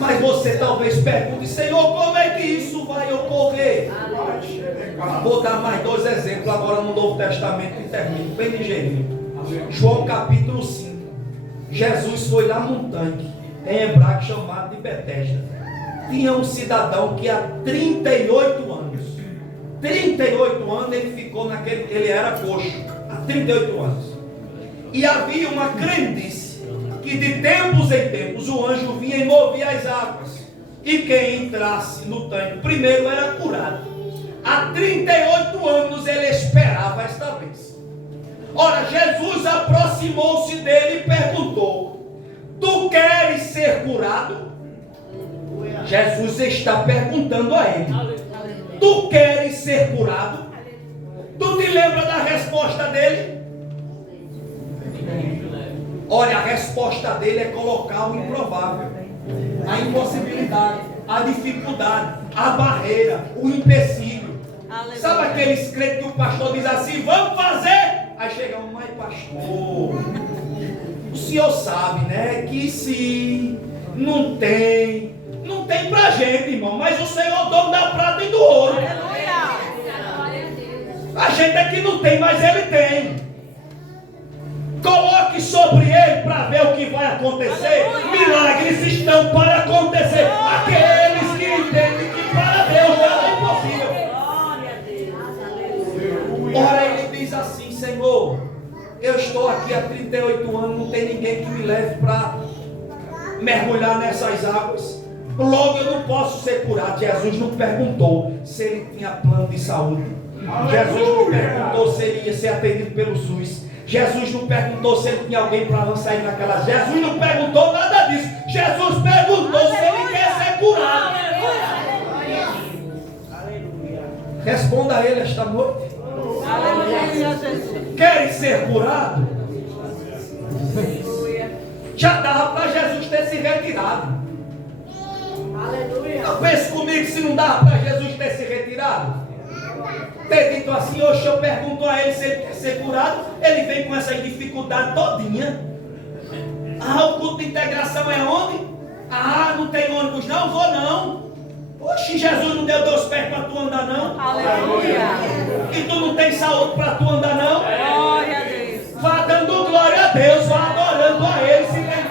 Mas você talvez pergunte: Senhor, como é que isso vai ocorrer? Vou dar mais 2 exemplos agora no Novo Testamento e termino bem ligeirinho. João capítulo 5. Jesus foi lá num tanque, em hebraico chamado de Betesda. Tinha um cidadão que há 38 anos. 38 anos ele ficou naquele, ele era coxo. Há 38 anos. E havia uma crendice que de tempos em tempos o anjo vinha e movia as águas. E quem entrasse no tanque primeiro era curado. Há 38 anos ele esperava esta vez. Ora, Jesus aproximou-se dele e perguntou: tu queres ser curado? Jesus está perguntando a ele: tu queres ser curado? Tu te lembra da resposta dele? Olha, a resposta dele é colocar o improvável, a impossibilidade, a dificuldade, a barreira, o empecilho. Sabe aqueles crentes que o pastor diz assim: vamos fazer? Aí chega um: mas pastor, o senhor sabe, né, que se não tem pra gente, irmão, mas o Senhor é o dono da prata e do ouro. A gente aqui não tem, mas ele tem. Coloque sobre ele para ver o que vai acontecer. Milagres estão para acontecer. Aqueles que entendem que para Deus nada é impossível. Ora, ele diz assim: Senhor, eu estou aqui há 38 anos, não tem ninguém que me leve para mergulhar nessas águas. Logo eu não posso ser curado. Jesus não perguntou se ele tinha plano de saúde. Jesus não perguntou se ele ia ser atendido pelo SUS. Jesus não perguntou se ele tinha alguém para lançar ele naquela. Jesus não perguntou nada disso. Jesus perguntou se ele quer ser curado. Responda a ele esta noite. Queres ser curado? Já dava para Jesus ter se retirado. Não pense comigo se não dava para Jesus ter se retirado. Ter dito assim: oxe, eu pergunto a ele se ele quer ser curado, ele vem com essa dificuldade todinha. Ah, o culto de integração é onde? Ah, não tem ônibus não? Vou não. Oxe, Jesus não deu 2 pés para tu andar não? Aleluia. E tu não tem saúde para tu andar não? Glória a Deus. Vá dando glória a Deus, vá adorando a ele, se tem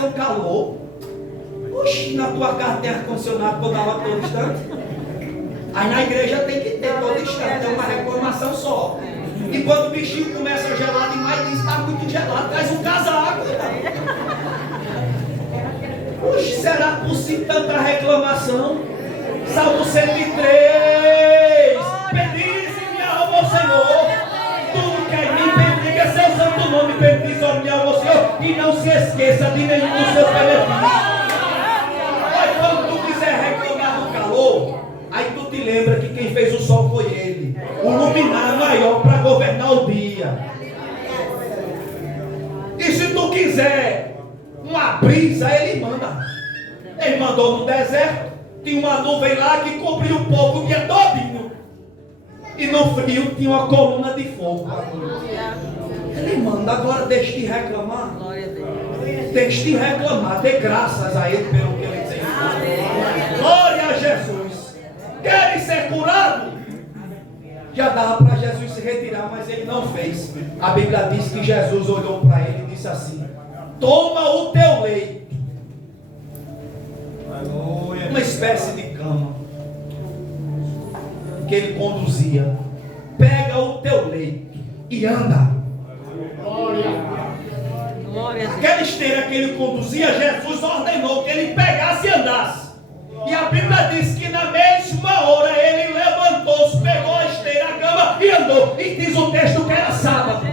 é um calor. Oxi, na tua casa tem ar-condicionado toda hora, todo instante. Aí na igreja tem que ter todo instante, é uma reclamação só. E quando o bichinho começa a gelar demais, diz: está muito gelado, traz um casaco. Oxi, será possível tanta reclamação? Salmo 103. Bendize minha alma ao Senhor. Tudo que é em mim, bendiga seu santo nome. Bendize a minha alma ao Senhor. E não se esqueça de nenhum dos seus benefícios. Mas quando tu quiser reclamar do calor, aí tu te lembra que quem fez o sol foi Ele, o luminar maior para governar o dia. E se tu quiser uma brisa, Ele manda. Ele mandou no deserto, tinha uma nuvem lá que cobriu um pouco o dia todinho. E no frio tinha uma coluna de fogo. Ele manda. Agora deixe de reclamar. Deixe de reclamar. Dê graças a Ele pelo que Ele tem. Glória a Jesus. Querem ser curado? Já dava para Jesus se retirar, mas Ele não fez. A Bíblia diz que Jesus olhou para ele e disse assim: toma o teu leito. Uma espécie de cama que Ele conduzia. Pega o teu leito e anda. Aquela esteira que Ele conduzia, Jesus ordenou que Ele pegasse e andasse. E a Bíblia diz que na mesma hora Ele levantou-se, pegou a esteira, a cama e andou. E diz o texto que era sábado.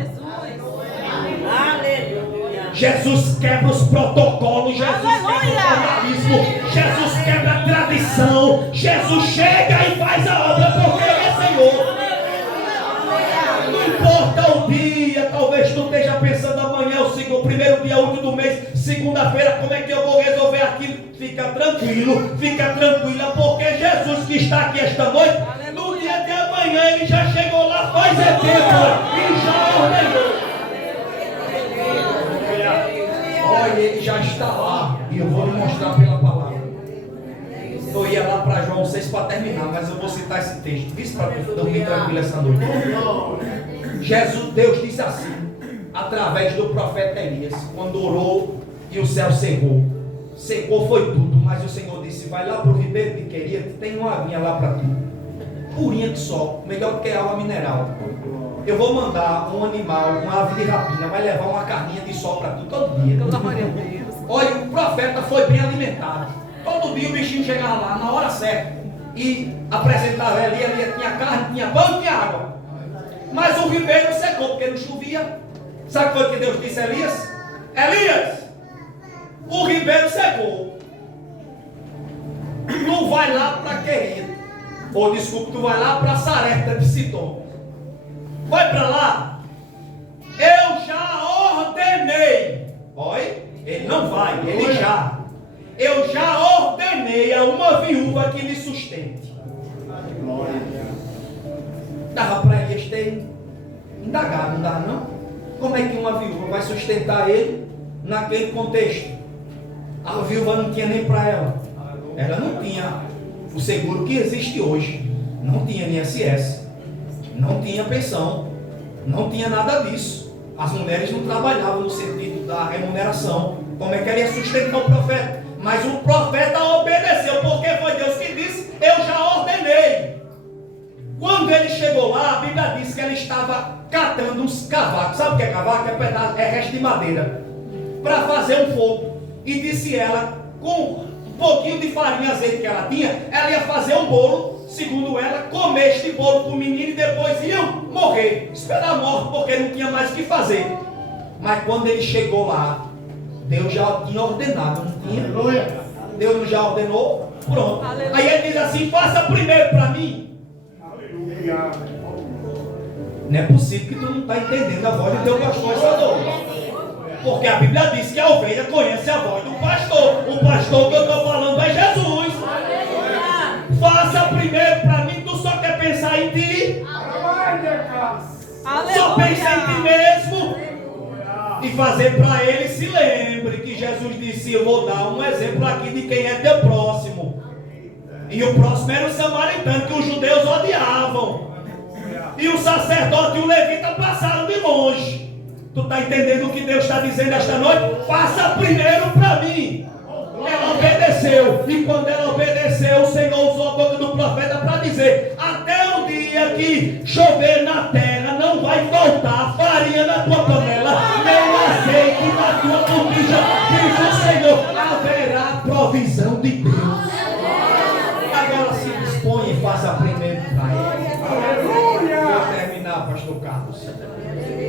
Jesus quebra os protocolos, Jesus quebra o formalismo, Jesus quebra a tradição, Jesus chega e faz a obra porque Ele é Senhor. Não importa o dia, talvez tu esteja pensando: amanhã o primeiro dia útil do mês, segunda-feira, como é que eu vou resolver aquilo? Fica tranquilo, fica tranquila, porque Jesus que está aqui esta noite, no dia de amanhã Ele já chegou lá, faz tempo e já ordenou. Olha, Ele já está lá. E eu vou lhe mostrar pela palavra. Eu ia lá para João 6 para terminar, mas eu vou citar esse texto. Diz para dormir tranquilo essa noite. Jesus, Deus disse assim, através do profeta Elias, quando orou e o céu secou. Secou foi tudo, mas o Senhor disse: vai lá para o ribeiro de Queria, tem uma aguinha lá para tu. Purinha que só, melhor que água mineral. Eu vou mandar um animal, uma ave de rapina, vai levar uma carninha de sol para tu todo dia. Olha, o profeta foi bem alimentado. Todo dia o bichinho chegava lá na hora certa e apresentava ali tinha carne, tinha pão e tinha água. Mas o ribeiro secou porque não chovia. Sabe o que foi que Deus disse a Elias? Elias, o ribeiro secou. Tu vai lá para Querida. Ou desculpa, tu vai lá para Sarepta de Sidom. Vai para lá. Eu já ordenei. Olha, ele não vai, ele já. Eu já ordenei a uma viúva que lhe sustente. Dava para Elias ter indagado, não dava não? Como é que uma viúva vai sustentar ele naquele contexto? A viúva não tinha nem para ela. Ela não tinha o seguro que existe hoje. Não tinha INSS. Não tinha pensão, não tinha nada disso. As mulheres não trabalhavam no sentido da remuneração. Como é que ela ia sustentar o profeta? Mas o profeta obedeceu, porque foi Deus que disse: eu já ordenei. Quando ele chegou lá, a Bíblia diz que ele estava catando uns cavacos. Sabe o que é cavaco? É resto de madeira, para fazer um fogo. E disse ela, com um pouquinho de farinha e azeite que ela tinha, ela ia fazer um bolo. Segundo ela, comer este bolo com o menino e depois iam morrer, esperar a morte, porque não tinha mais o que fazer. Mas quando ele chegou lá, Deus já tinha ordenado, não tinha? Deus já ordenou, pronto. Aí ele diz assim: faça primeiro para mim. Não é possível que tu não está entendendo a voz do teu pastor essa noite. Porque a Bíblia diz que a ovelha conhece a voz do pastor. O pastor que eu estou falando é Jesus. Faça primeiro para mim. Tu só quer pensar em ti. Só pensa em ti mesmo. E fazer para ele. Se lembre que Jesus disse: eu vou dar um exemplo aqui de quem é teu próximo. E o próximo era o samaritano, que os judeus odiavam. E o sacerdote e o levita passaram de longe. Tu está entendendo o que Deus está dizendo esta noite? Faça primeiro para mim. Ela obedeceu, e quando ela obedeceu, o Senhor usou a boca do profeta para dizer: até o dia que chover na terra, não vai faltar farinha na tua panela, nem azeite na tua botija, diz o Senhor. Haverá provisão de Deus. Agora se dispõe e faça primeiro para Ele. Aleluia! Vou terminar, pastor Carlos.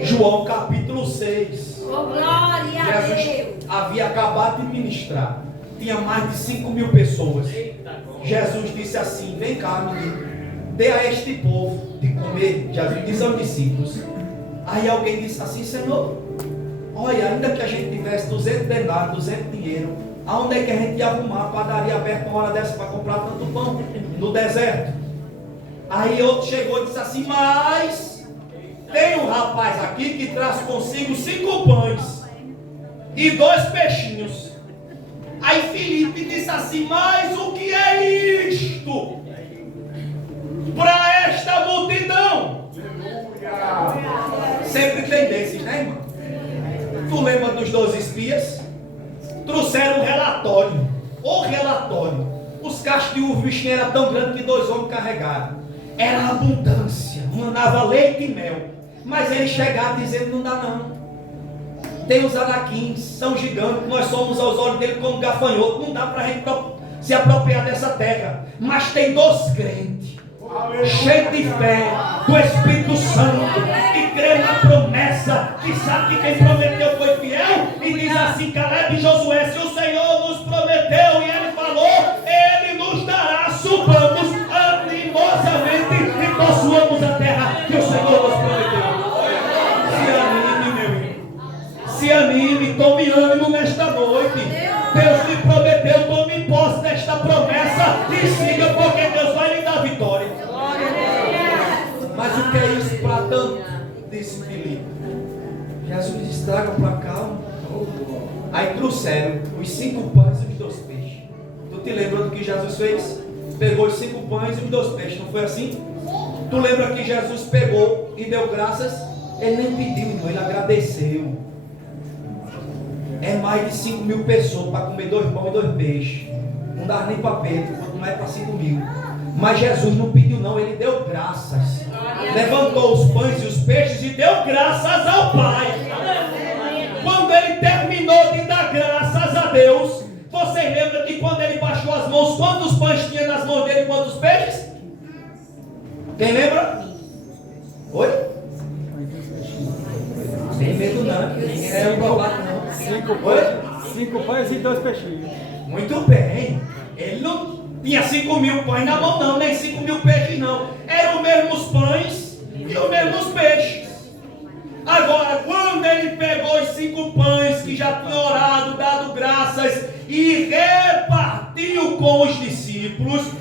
João capítulo 6. Glória a Jesus Deus. havia acabado de ministrar. Tinha mais de 5.000 pessoas. Jesus disse assim: vem cá, menino, dê a este povo de comer. Jesus disse aos discípulos. Aí alguém disse assim: Senhor, olha, ainda que a gente tivesse 200 denários, 200 dinheiro, aonde é que a gente ia arrumar a padaria aberta uma hora dessa para comprar tanto pão? No deserto. Aí outro chegou e disse assim: mas tem um rapaz aqui que traz consigo 5 pães e 2 peixinhos. Aí Filipe disse assim: mas o que é isto para esta multidão? Sempre tem desses, né, irmão? Tu lembra dos 12 espias? Trouxeram um relatório. O relatório. Os cachos de uva bichinho era tão grande que 2 homens carregaram. Era abundância, mandava leite e mel. Mas eles chegaram dizendo: não dá não. Tem os anaquins, são gigantes, nós somos aos olhos dele como gafanhoto, não dá para a gente se apropriar dessa terra. Mas tem 2 crentes, cheios de fé, do Espírito Santo, que crê na promessa, que sabe que quem prometeu foi fiel, e diz assim: Caleb e Josué, se o Senhor nos prometeu e Ele falou, Ele nos dará, subamos animosamente e possuamos a terra que o Senhor nos prometeu. Se anime, tome ânimo nesta noite. Deus lhe prometeu, tome posse desta promessa e siga, porque Deus vai lhe dar vitória. Mas o que é isso para tanto? Disse Filipe. Jesus disse: tragam para cá. Aí trouxeram os 5 pães e os 2 peixes. Tu te lembra do que Jesus fez? Pegou os 5 pães e os 2 peixes, não foi assim? Tu lembra que Jesus pegou e deu graças? Ele nem pediu, não, ele agradeceu. É mais de 5.000 pessoas para comer 2 pães e 2 peixes. Não dá nem para Pedro, quanto mais para 5.000. Mas Jesus não pediu não, ele deu graças. Levantou os pães e os peixes e deu graças ao Pai. Quando ele terminou de dar graças a Deus, vocês lembram que quando ele baixou as mãos, quantos pães tinha nas mãos dele e quantos peixes? Quem lembra? Oi? Tem medo não, ninguém é provado não. 5 pães e 2 peixinhos. Muito bem. Ele não tinha 5.000 pães na mão não, nem 5.000 peixes não. Eram os mesmos pães e os mesmos peixes. Agora, quando ele pegou os 5 pães que já tinha orado, dado graças e repartiu com os discípulos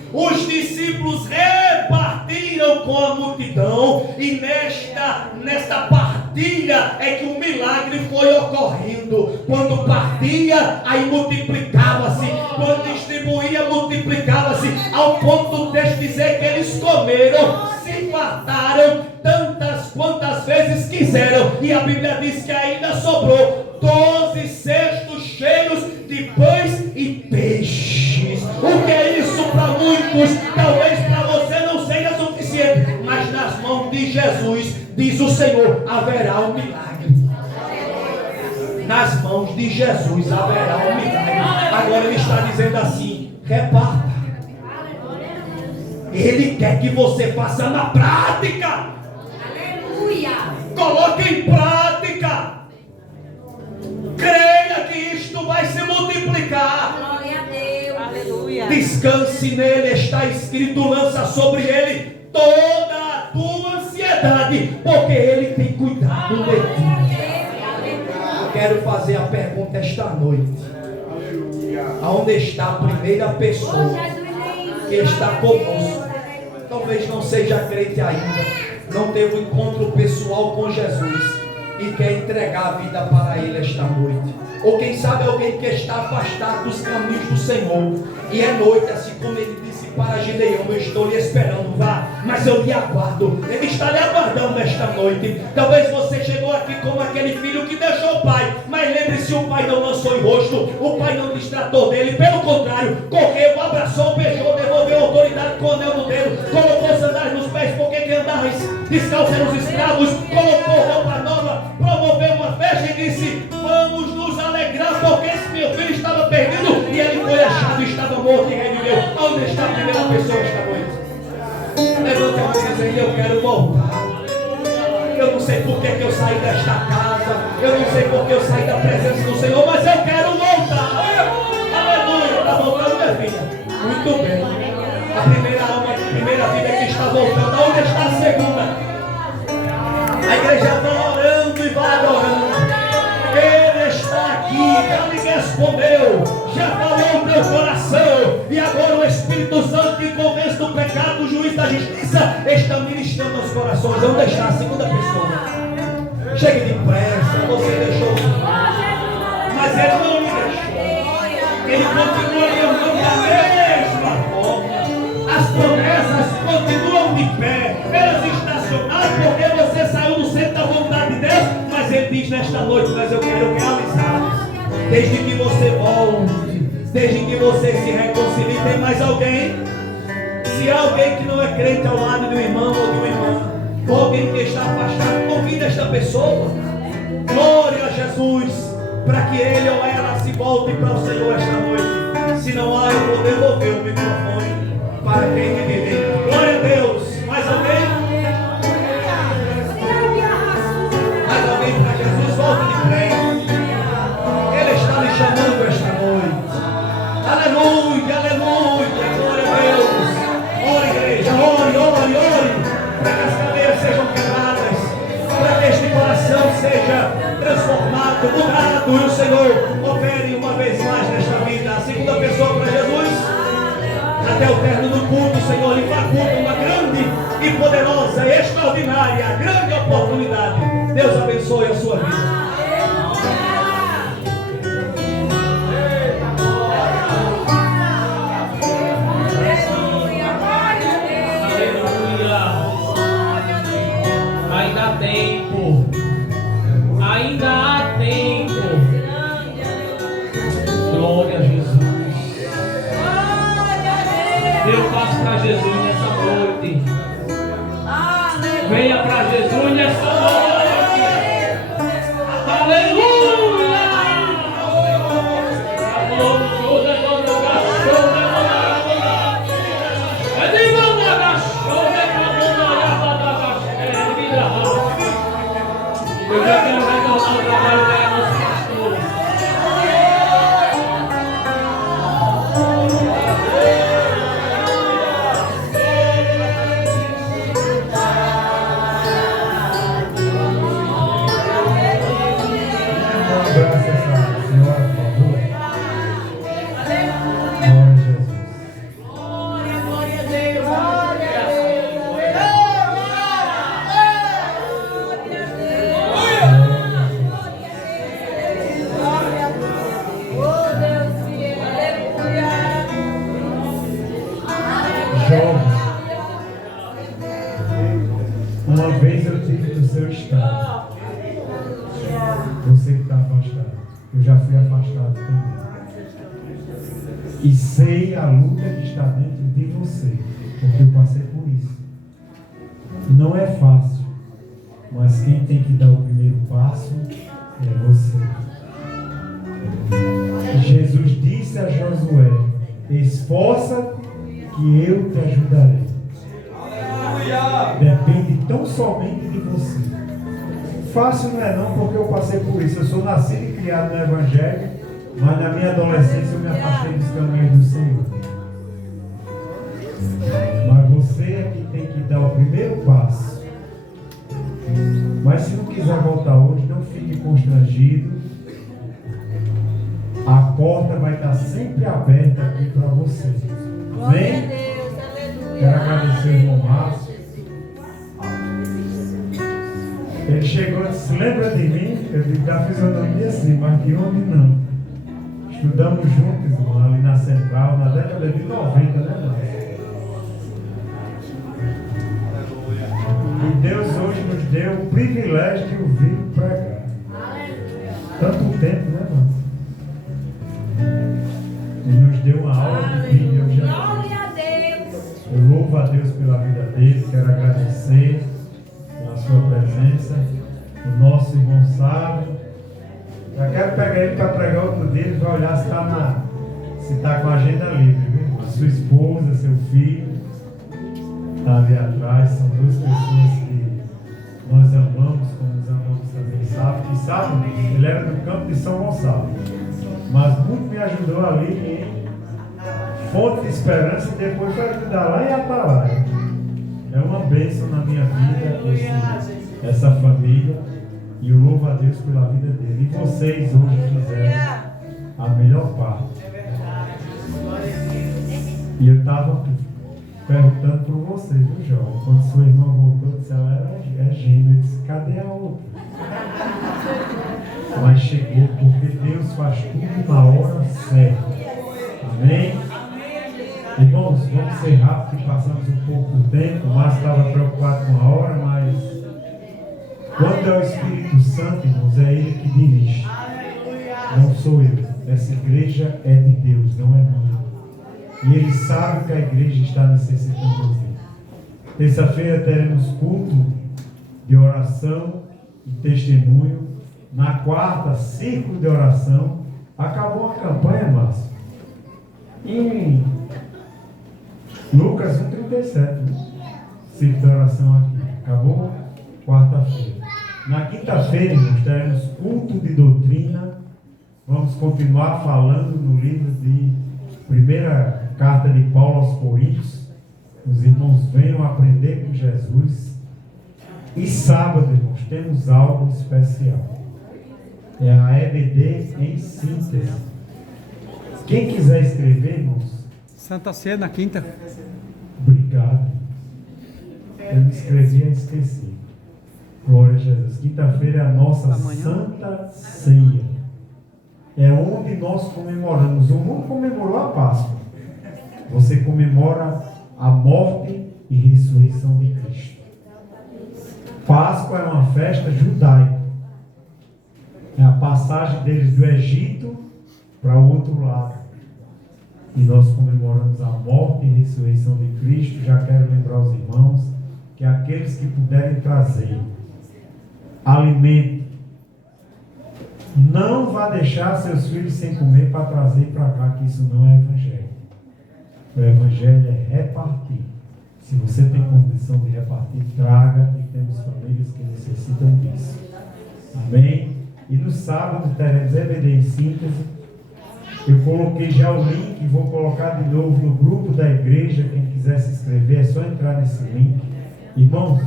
repartiram com a multidão, e nesta partilha é que o milagre foi ocorrendo. Quando partia, aí multiplicava-se, quando distribuía, multiplicava-se, ao ponto de dizer que eles comeram, se fartaram tantas quantas vezes quiseram, e a Bíblia diz que ainda sobrou 12 cestos cheios de pães e peixes. O que é isso para muitos? Talvez para você não seja suficiente, mas nas mãos de Jesus, diz o Senhor, haverá um milagre. Nas mãos de Jesus haverá um milagre. Agora ele está dizendo assim: reparta. Ele quer que você faça na prática. Aleluia. Coloque em prática. Creia que isto vai se multiplicar. Glória a Deus. Aleluia. Descanse nele, está escrito: lança sobre ele toda a tua ansiedade, porque ele tem cuidado de ti. Eu quero fazer a pergunta esta noite: aonde está a primeira pessoa que está conosco? Talvez não seja crente ainda, não teve um encontro pessoal com Jesus e quer entregar a vida para Ele esta noite. Ou quem sabe alguém que está afastado dos caminhos do Senhor, e é noite, assim como Ele disse para Gideão: eu estou lhe esperando, vá, mas eu lhe aguardo. Ele está lhe aguardando esta noite. Talvez você chegou aqui como aquele filho que deixou o pai, mas lembre-se, o pai não lançou em rosto, o pai não distratou dele, pelo contrário, correu, abraçou, beijou, devolveu autoridade com o anel no dedo, colocou sandálias nos pés, porque quem andava descalço eram os escravos, colocou roupa nova, promoveu uma festa e disse: vamos nos alegrar, porque esse meu filho estava perdido e ele foi achado, estava morto e reviveu. Onde está a primeira pessoa esta noite? Levanta a mão dizendo: eu quero voltar. Eu não sei por que eu saí desta casa, eu não sei por que eu saí da presença do Senhor, mas eu quero voltar. Aleluia, está voltando, minha filha? Muito bem. A primeira alma, a primeira vida que está voltando. Onde está a segunda? A igreja está orando e vai adorando. Ele está aqui, já lhe respondeu, já falou no teu coração, e agora o Espírito Santo que convence do pecado, o juiz da justiça, está ministrando aos corações. Onde está a segunda pessoa? Chegue depressa, você deixou, mas ele não lhe deixou, ele continua lhe amando da mesma forma. As promessas continuam de pé, elas estacionaram porque você saiu do centro da vontade de Deus, mas ele diz nesta noite: mas eu quero realizá-las. Desde que você volte, desde que você se reconcilie. Tem mais alguém? Se há alguém que não é crente ao lado de um irmão ou de uma irmã, ou alguém que está afastado, convide esta pessoa. Glória a Jesus, para que ele ou ela se volte para o Senhor esta noite. Se não há, eu vou devolver o microfone para quem viver. Glória a Deus. Mais alguém? Mais alguém para Jesus? Volte de pé. Ele está lhe chamando esta noite. Aleluia, aleluia. Glória a Deus. Ore, igreja, ore, para que as cadeias sejam quebradas, para que este coração seja transformado, mudado, e o Senhor opere uma vez mais nesta vida. A segunda pessoa para Jesus, até o término do culto, o Senhor lhe faculta uma grande e poderosa e extraordinária, grande oportunidade. Deus abençoe a sua vida. Ainda há tempo. Glória a Jesus. Dê um passo para Jesus nessa noite. Venha para Jesus nessa noite. Aleluia. Eu já quero retornar ao trabalho dela, os pastores. Uma vez eu tive no seu estado. Você que está afastado. Eu já fui afastado também. E sei a luta que está dentro de você, porque eu passei por isso. Não é fácil, mas quem tem que dar o primeiro passo é você. Jesus disse a Josué: esforça-te que eu te ajudarei. Depende tão somente de você. Fácil não é não, porque eu passei por isso. Eu sou nascido e criado no Evangelho, mas na minha adolescência eu me afastei dos caminhos do Senhor. Mas você é que tem que dar o primeiro passo. Mas se não quiser voltar hoje, não fique constrangido. A porta vai estar sempre aberta aqui para você. Vem. Quero agradecer o irmão Márcio. Ele chegou e disse: lembra de mim? Eu disse: da fisionomia sim, mas de homem não. Estudamos juntos, irmão, ali na Central, na década de 90, né, irmão? deu o privilégio de ouvir pregar. Tanto tempo, né, irmão? E nos deu uma aula de Bíblia hoje. Glória a Deus. Eu louvo a Deus pela vida dele, quero agradecer pela sua presença. O nosso irmão Sábio. Já quero pegar ele para pregar outro dia, ele vai olhar se está com a agenda livre, viu? A sua esposa, seu filho, está ali atrás, são duas pessoas que nós amamos, como nos amamos também, sabe? E sabe, ele era do campo de São Gonçalo, mas muito me ajudou ali em Fonte de Esperança e depois foi ajudar lá em Atalaia. É uma bênção na minha vida essa família e eu louvo a Deus pela vida dele. E vocês hoje fizeram a melhor parte. E eu estava perguntando por vocês, viu, João? Quando sua irmã voltou, disse, ela é gêmea. Eu disse, cadê a outra? Mas chegou, porque Deus faz tudo na hora certa. Amém? Irmãos, vamos ser rápidos, que passamos um pouco do tempo. O Márcio estava preocupado com a hora, mas quando é o Espírito Santo, irmãos, é Ele que dirige. Não sou eu. Essa igreja é de Deus, não é minha. E Ele sabe que a igreja está necessitando ouvir. Terça-feira teremos culto de oração e testemunho. Na quarta, círculo de oração. Acabou a campanha, Márcio. Em Lucas 1,37. Círculo de oração aqui. Acabou quarta-feira. Na quinta-feira, irmãos, teremos culto de doutrina. Vamos continuar falando no livro de primeira carta de Paulo aos Coríntios. Os irmãos venham aprender com Jesus. E sábado, irmãos, temos algo especial. É a EBD em síntese. Quem quiser escrever, irmãos. Santa Ceia na quinta. Obrigado. Eu me escrevi e esqueci. Glória a Jesus. Quinta-feira é a nossa Santa Ceia. É onde nós comemoramos. O mundo comemorou a Páscoa. Você comemora a morte e ressurreição de Cristo. Páscoa é uma festa judaica. É a passagem deles do Egito para o outro lado. E nós comemoramos a morte e ressurreição de Cristo. Já quero lembrar os irmãos que aqueles que puderem trazer alimento, não vá deixar seus filhos sem comer para trazer para cá, que isso não é evangelho. O evangelho é repartir. Se você tem condição de repartir, traga, e temos famílias que necessitam disso. Amém? E no sábado teremos EBD em síntese. Eu coloquei já o link e vou colocar de novo no grupo da igreja. Quem quiser se inscrever, é só entrar nesse link. Irmãos,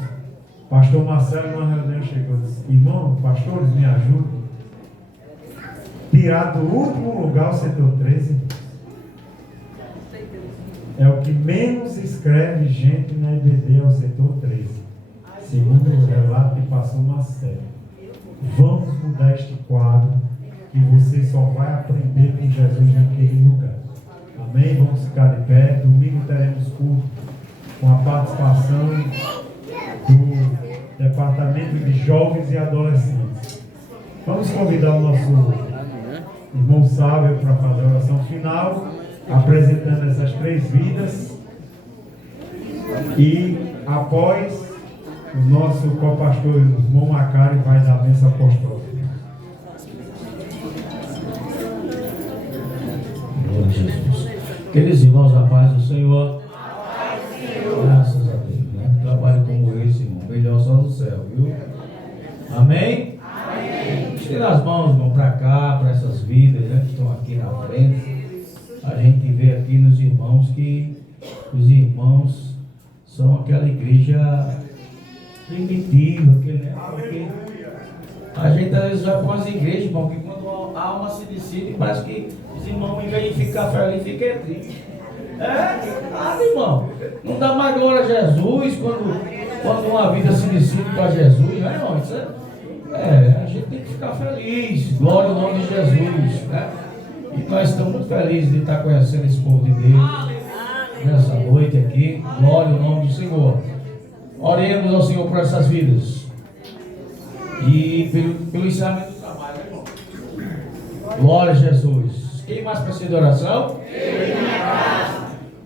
pastor Marcelo numa reunião chegou e disse, irmão, pastores, me ajudem. Tirar do último lugar o setor 13 é o que menos escreve gente na EBD, é o setor 13, segundo o relato que passou Marcelo. Vamos mudar este quadro, que você só vai aprender com Jesus naquele lugar. Amém? Vamos ficar de pé. Domingo teremos culto com a participação do Departamento de Jovens e Adolescentes. Vamos convidar o nosso irmão Sábio para fazer a oração final, apresentando essas três vidas. E após, o nosso co-pastor irmão Macário vai dar a bênção apostólica. Glória a Jesus. Queridos irmãos, a paz do Senhor. Graças a Deus, né? Um trabalho como esse, irmão, melhor só no céu, viu? Amém? Amém. Estira as mãos, irmão, para cá, para essas vidas, né, que estão aqui na frente. A gente vê aqui nos irmãos que os irmãos são aquela igreja primitiva, né? Porque a gente às vezes vai para as igrejas, irmão, que quando a alma se decide, parece que os irmãos, em vez de ficar feliz, ficam tristes. Irmão, não dá mais glória a Jesus quando uma vida se decide para Jesus, né, irmão? A gente tem que ficar feliz, glória ao nome de Jesus, né? E nós estamos muito felizes de estar conhecendo esse povo de Deus nessa noite aqui, glória ao nome do Senhor. Oremos ao Senhor por essas vidas. E pelo ensinamento do trabalho, né, irmão? Glória a Jesus. Quem mais precisa de oração?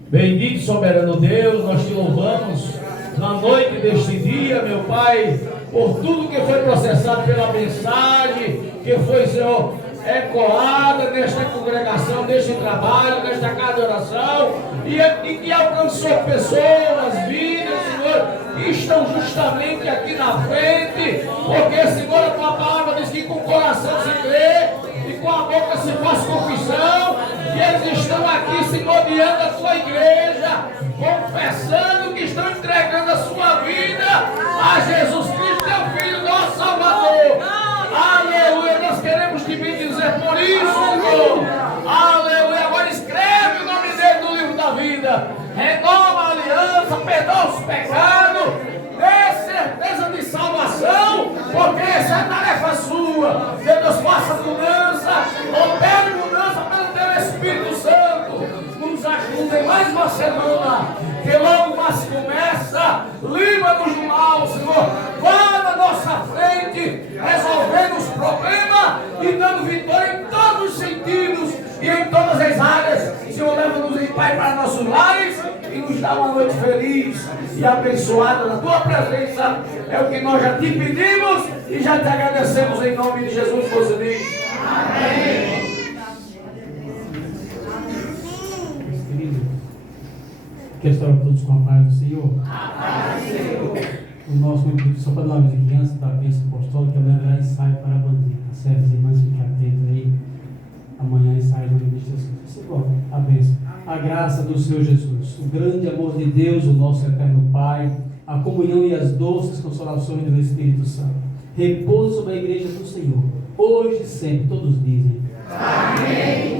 Bendito e soberano Deus, nós te louvamos na noite deste dia, meu Pai, por tudo que foi processado pela mensagem, que foi, Senhor, ecoada nesta congregação, neste trabalho, nesta casa de oração, e que alcançou pessoas, vidas, Senhor, que estão justamente aqui na frente, porque, Senhor, a tua palavra diz que com o coração se crê e com a boca se faz confissão, e eles estão aqui, Senhor, diante da tua igreja, confessando que estão entregando a sua vida a Jesus Cristo, teu Filho, nosso Salvador. Aleluia, nós queremos te bendizer por isso, Senhor. Aleluia, agora escreve o nome dele no livro da vida, renova a aliança, perdoa os pecados, dê certeza de salvação, porque essa é a tarefa sua. Deus, faça mudança, opere mudança pelo teu Espírito Santo. Nos ajude em mais uma semana, que logo mais começa. Livra-nos do mal, Senhor. Vá na nossa frente, resolvendo os problemas e dando vitória em todos os sentidos e em todas as áreas. Senhor, leva-nos em paz para nossos lares e nos dá uma noite feliz e abençoada na tua presença. É o que nós já te pedimos e já te agradecemos em nome de Jesus. Você diz amém. Quer estar todos com a paz do Senhor? O nosso intuito, só para dar uma vizinhança da bênção apostólica, lembrar ensaio para a bandeira. Servos e irmãs, fiquem atentos aí. Amanhã ensaio no nome de Jesus. Senhor, a bênção. A graça do Senhor Jesus, o grande amor de Deus, o nosso eterno Pai, a comunhão e as doces consolações do Espírito Santo, repouso sobre a igreja do Senhor, hoje e sempre. Todos dizem amém.